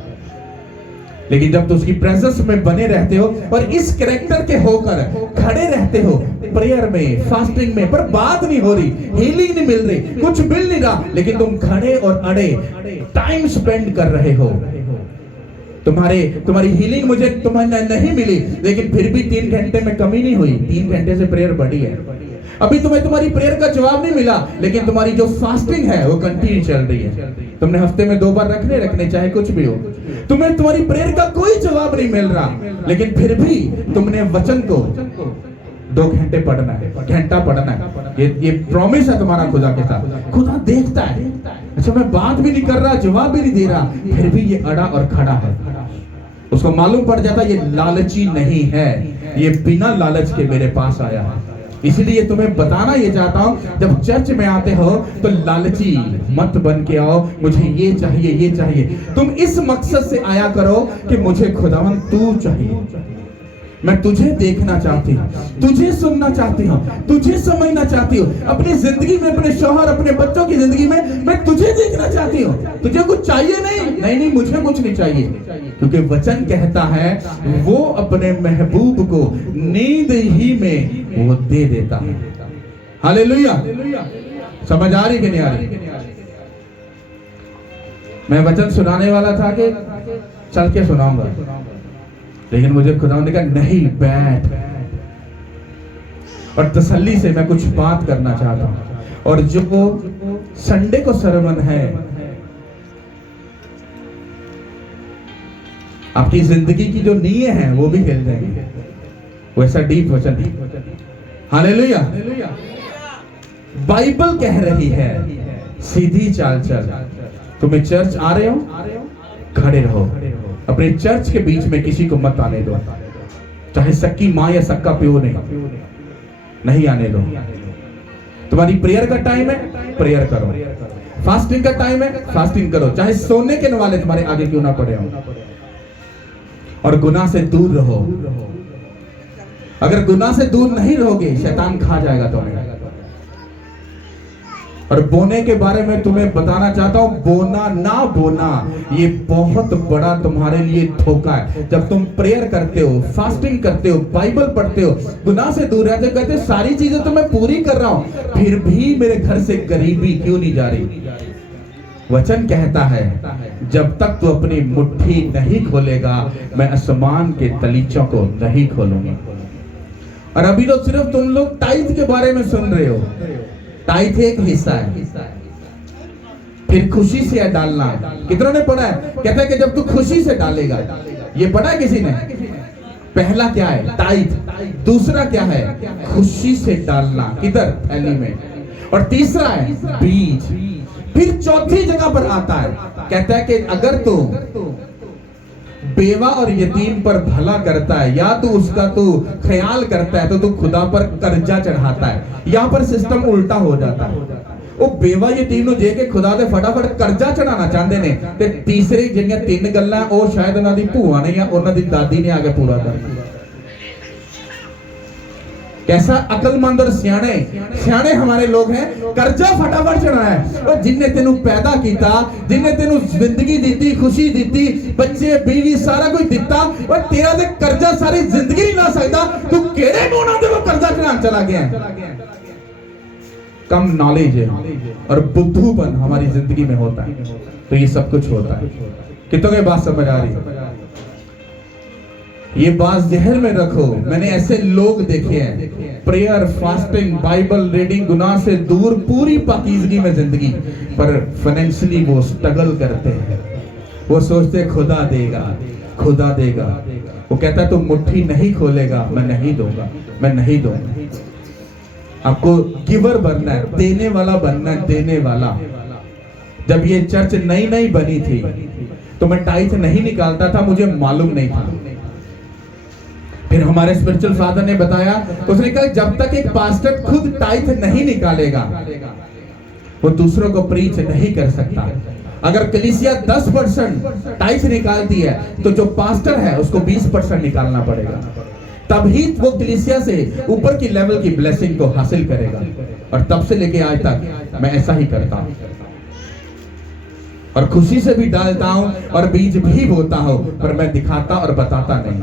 लेकिन जब तुम उसकी प्रेजेंस में बने रहते हो और इस कैरेक्टर के होकर खड़े रहते हो प्रेयर में, फास्टिंग में, पर बात नहीं हो रही, हीलिंग नहीं मिल रही, कुछ मिल नहीं रहा, लेकिन तुम खड़े और अड़े टाइम स्पेंड कर रहे हो। तुम्हारी हीलिंग मुझे तुम्हें नहीं मिली, लेकिन फिर भी 3 घंटे में कमी नहीं हुई, 3 घंटे से प्रेयर बढ़ी है। अभी तुम्हें तुम्हारी प्रेयर का जवाब नहीं मिला, लेकिन तुम्हारी जो फास्टिंग है वो कंटिन्यू चल रही है। तुमने हफ्ते में 2 बार रखने चाहे कुछ भी हो, तुम्हें तुम्हारी प्रेयर का कोई जवाब नहीं मिल रहा, लेकिन फिर भी तुमने वचन को 2 घंटे पढ़ना है, घंटा पढ़ना है। ये प्रॉमिस है तुम्हारा खुदा के साथ। खुदा देखता है, अच्छा मैं बात भी नहीं कर रहा, जवाब भी नहीं दे रहा, फिर भी ये अड़ा और खड़ा है। उसको मालूम पड़ जाता ये लालची नहीं है, ये बिना लालच के मेरे पास आया है। इसलिए तुम्हें बताना ये चाहता हूं, जब चर्च में आते हो तो लालची मत बन के आओ, मुझे ये चाहिए ये चाहिए। तुम इस मकसद से आया करो कि मुझे खुदावन तू चाहिए, मैं तुझे देखना चाहती हूँ, तुझे सुनना चाहती हूँ, तुझे समझना चाहती हूँ। अपनी जिंदगी में, अपने शौहर, अपने बच्चों की जिंदगी में मैं तुझे देखना चाहती हूँ। तुझे कुछ चाहिए नहीं, मुझे कुछ नहीं चाहिए, क्योंकि वचन कहता है वो अपने महबूब को नींद ही में वो दे देता है। हालेलुया। समझ आ रही कि नहीं आ रही? मैं वचन सुनाने वाला था कि चल के सुनाऊंगा, लेकिन मुझे खुदा ने कहा नहीं, बैठ। और तसल्ली से मैं कुछ बात करना चाहता हूं। और जो संडे को सरमन है, आपकी जिंदगी की जो नींव है वो भी हिल जाएगी, वैसा डीप वचन। हालेलुया। बाइबल कह रही है सीधी चाल चल। तुम्हें चर्च आ रहे हो, खड़े रहो, अपने चर्च के बीच में किसी को मत आने दो, चाहे सक्की माँ या सक्का प्यो नहीं आने दो। तुम्हारी प्रेयर का टाइम है, प्रेयर करो। फास्टिंग का टाइम है, फास्टिंग करो, चाहे सोने के नवाले तुम्हारे आगे क्यों ना पड़े हो। और गुनाह से दूर रहो। अगर गुनाह से दूर नहीं रहोगे, शैतान खा जाएगा तुम्हें। और बोने के बारे में तुम्हें बताना चाहता हूं, बोना ना बोना ये बहुत बड़ा तुम्हारे लिए धोखा है। जब तुम प्रेयर करते हो, फास्टिंग करते हो, बाइबल पढ़ते हो, गुनाह से दूर रहते, कहते सारी चीजें तो मैं पूरी कर रहा हूं, फिर भी मेरे घर से गरीबी क्यों नहीं जा रही। वचन कहता है जब तक तू अपनी मुट्ठी नहीं खोलेगा, मैं आसमान के तलीचों को नहीं खोलूंगा। और अभी तो सिर्फ तुम लोग टाइथ के बारे में सुन रहे हो। टाइथ एक हिस्सा है, फिर खुशी से डालना। कितनों ने पढ़ा है? कहता है कि जब तू खुशी से डालेगा, ये पढ़ा है किसी ने? पहला क्या है? टाइथ। दूसरा क्या है? खुशी से डालना। किधर? थैली में। और तीसरा है बीज। फिर चौथी जगह पर आता है, कहता है कि अगर तू बेवा और यतीम पर भला करता है या तो उसका तू ख्याल करता है, तो तू खुदा पर कर्जा चढ़ाता है। यहाँ पर सिस्टम उल्टा हो जाता है। वो बेवा यतीम नु जे के खुदा दे फटाफट कर्जा चढ़ाना चाहते ने, ते तीसरी जिन्नियां 3 गल्लां ओ शायद उन्हां दी भूआ ने या उन्हां दी दादी ने आगे पूरा करना। कैसा अकलमंद और सियाने हमारे लोग हैं। कर्जा फटाफट चढ़ाना है। और जिन्ने तेनू पैदा किया, जिन्ने तेनू जिंदगी दी, खुशी दी, बच्चे बीवी सारा कुछ दिता, और तेरा दे कर्जा सारी जिंदगी नहीं ला सकता, तू केड़े मुंह नाल ते वो कर्जा चढ़ान चला गया है। कम नॉलेज है और बुद्धूपन हमारी जिंदगी में होता है, तो ये सब कुछ होता है। कितनों को बात समझ आ रही है? ये बात जहन में रखो। मैंने ऐसे लोग देखे हैं, प्रेयर, फास्टिंग, बाइबल रीडिंग, गुनाह से दूर, पूरी पाकीज़गी में जिंदगी, पर फाइनेंशियली वो स्ट्रगल करते हैं। वो सोचते खुदा देगा, खुदा देगा। वो कहता है तुम मुट्ठी नहीं खोलेगा, मैं नहीं दूंगा, मैं नहीं दूंगा। आपको गिवर बनना है, देने वाला बनना है, देने वाला। जब ये चर्च नई नई बनी थी तो मैं टाइथ नहीं निकालता था, मुझे मालूम नहीं था। फिर हमारे स्पिरिचुअल फादर ने बताया, उसने कहा जब तक एक पास्टर खुद टाइथ नहीं निकालेगा वो दूसरों को प्रीच नहीं कर सकता। अगर कलीसिया 10% टाइथ निकालती है तो जो पास्टर है उसको 20% निकालना पड़ेगा, तभी वो कलीसिया से ऊपर की लेवल की ब्लेसिंग को हासिल करेगा। और तब से लेके आज तक मैं ऐसा ही करता हूं, और खुशी से भी डालता हूं और बीज भी बोता हूं, पर मैं दिखाता और बताता नहीं।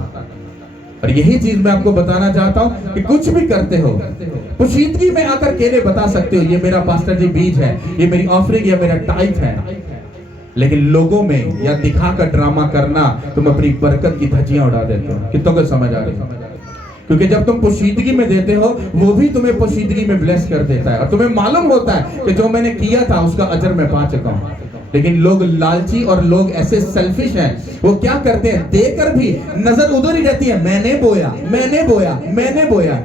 और यही चीज मैं आपको बताना चाहता हूं कि कुछ भी करते हो, पोशीदगी में आकर केले बता सकते हो ये मेरा पास्टर जी बीज है, ये मेरी ऑफरिंग या मेरा टाइथ है, लेकिन लोगों में या दिखाकर ड्रामा करना तुम अपनी बरकत की धज्जियां उड़ा देते हो। कितनों को समझ आ रही है? क्योंकि जब तुम पोशीदगी में देते हो वो भी तुम्हें पोशीदगी में ब्लेस कर देता है, और तुम्हें मालूम होता है कि जो मैंने किया था उसका अजर मैं पा चुका हूं। लेकिन लोग लालची और लोग ऐसे सेल्फिश हैं, वो क्या करते हैं, देकर भी नजर उधर ही रहती है, मैंने बोया, मैंने बोया, मैंने बोया,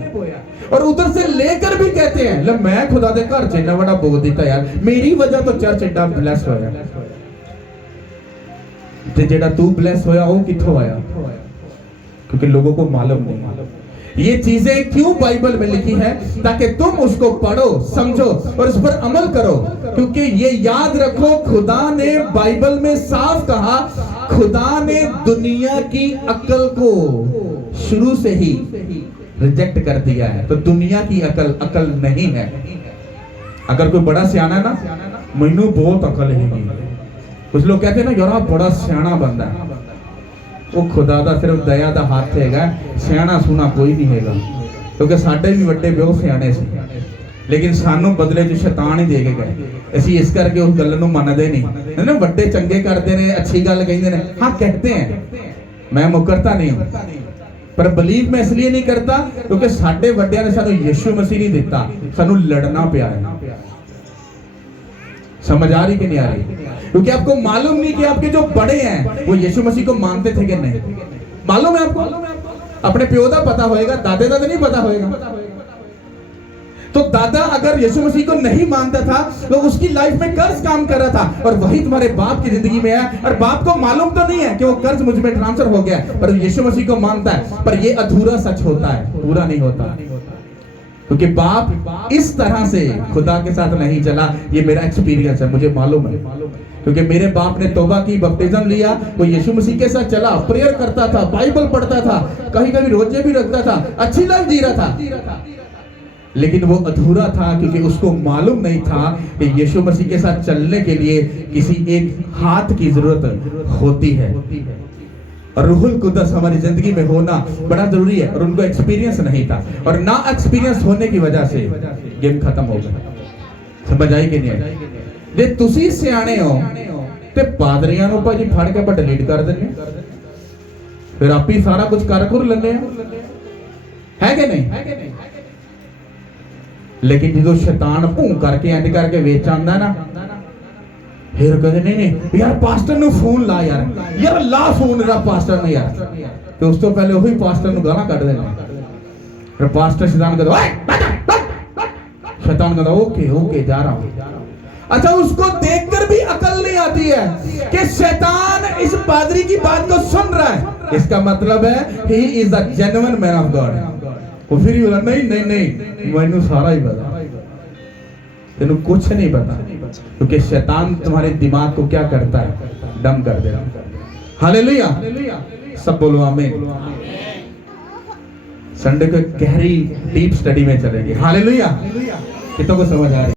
और उधर से लेकर भी कहते हैं लो मैं खुदा दे घर च इन्ना बड़ा बो दिता यार, मेरी वजह तो चर्च एडा ब्लेस होया। ते जेड़ा तू ब्लेस होया वो किथों आया? क्योंकि लोगों को मालूम नहीं। ये चीजें क्यों बाइबल में लिखी है? ताकि तुम उसको पढ़ो, समझो और उस पर अमल करो। क्योंकि ये याद रखो, खुदा ने बाइबल में साफ कहा, खुदा ने दुनिया की अक्ल को शुरू से ही रिजेक्ट कर दिया है। तो दुनिया की अकल नहीं है। अगर कोई बड़ा सियाना है ना, मैनू बहुत अकल है, कुछ लोग कहते हैं ना यार आप बड़ा सियाना बंदा है, वो खुदा दा सिर्फ दया दा हाथ हैगा, सियाना सुना कोई नहीं हैगा। क्योंकि साडे भी वड्डे बहुत सियाने सी, लेकिन सानू बदले च शैतान ही दे के गए। ਅਸੀਂ इस करके उस गल नूं मनदे नहीं है ना। वड्डे चंगे करते ने, अच्छी गल कहते ने, हाँ कहते हैं, मैं मुकरता नहीं हूं, पर बिलीव मैं इसलिए नहीं करता क्योंकि साडे वड्डियां ने सानू यीशु मसीह नहीं दिता, सानू लड़ना पिया है। समझ आ रही कि नहीं आ रही? क्योंकि आपको मालूम नहीं कि आपके जो बड़े हैं वो यीशु मसीह को मानते थे कि नहीं। मालूम है आपको? अपने प्यो दा पता होएगा, दादे दा नहीं पता होएगा। तो दादा अगर यीशु मसीह को नहीं मानता था तो उसकी लाइफ में कर्ज काम कर रहा था, और वही तुम्हारे बाप की जिंदगी में है। और बाप को मालूम तो नहीं है कि वो कर्ज मुझ में ट्रांसफर हो गया, पर यीशु मसीह को मानता है। पर ये अधूरा सच होता है, पूरा नहीं होता। क्योंकि बाप इस तरह से खुदा के साथ नहीं चला। ये मेरा एक्सपीरियंस है, मुझे मालूम है। क्योंकि मेरे बाप ने तौबा की, बपटिज्म लिया, वो यीशु मसीह के साथ चला, प्रेयर करता था, बाइबल पढ़ता था, कहीं कभी रोजे भी रखता था, अच्छी लाइफ जी रहा था। लेकिन वो अधूरा था क्योंकि उसको मालूम नहीं था कि यीशु मसीह के साथ चलने के लिए किसी एक हाथ की जरूरत होती है। और रूहुल कुद्दस हमारी जिंदगी में होना बड़ा जरूरी है, और उनको एक्सपीरियंस नहीं था, और ना एक्सपीरियंस होने की वजह से गेम खत्म हो गया। समझ आई कि नहीं आई? जे तुसी सियाने हो ते पादरियां नूं भाजी फड़ के डिलीट कर देने, फिर आप ही सारा कुछ कर कुर लेने है कि नहीं? लेकिन जो शैतान भूं करके इंज करके वेच आंदा ना, फिर कहते नहीं यार पास्टर नु फोन ला, यार ला फोन रा पास्टर ने यार, तो उस तो पहले वही पास्टर नु गाना काट देना। फिर पास्टर शैतान कहता ओए, शैतान कहता ओके ओके जा रहा हूं। अच्छा, उसको देखकर भी अकल नहीं आती है कि शैतान इस पादरी की बात को सुन रहा है, इसका मतलब है he is a genuine man of God. वो फिर ही बोला नहीं नहीं नहीं, मैनू सारा ही पता, तेनू कुछ नहीं पता। क्योंकि शैतान तुम्हारे दिमाग को क्या करता है, डम कर देता है। हालेलुया, सब बोलो आमीन। संडे को गहरी डीप स्टडी में चलेंगे। हालेलुया, कितनों को समझ आ रही है?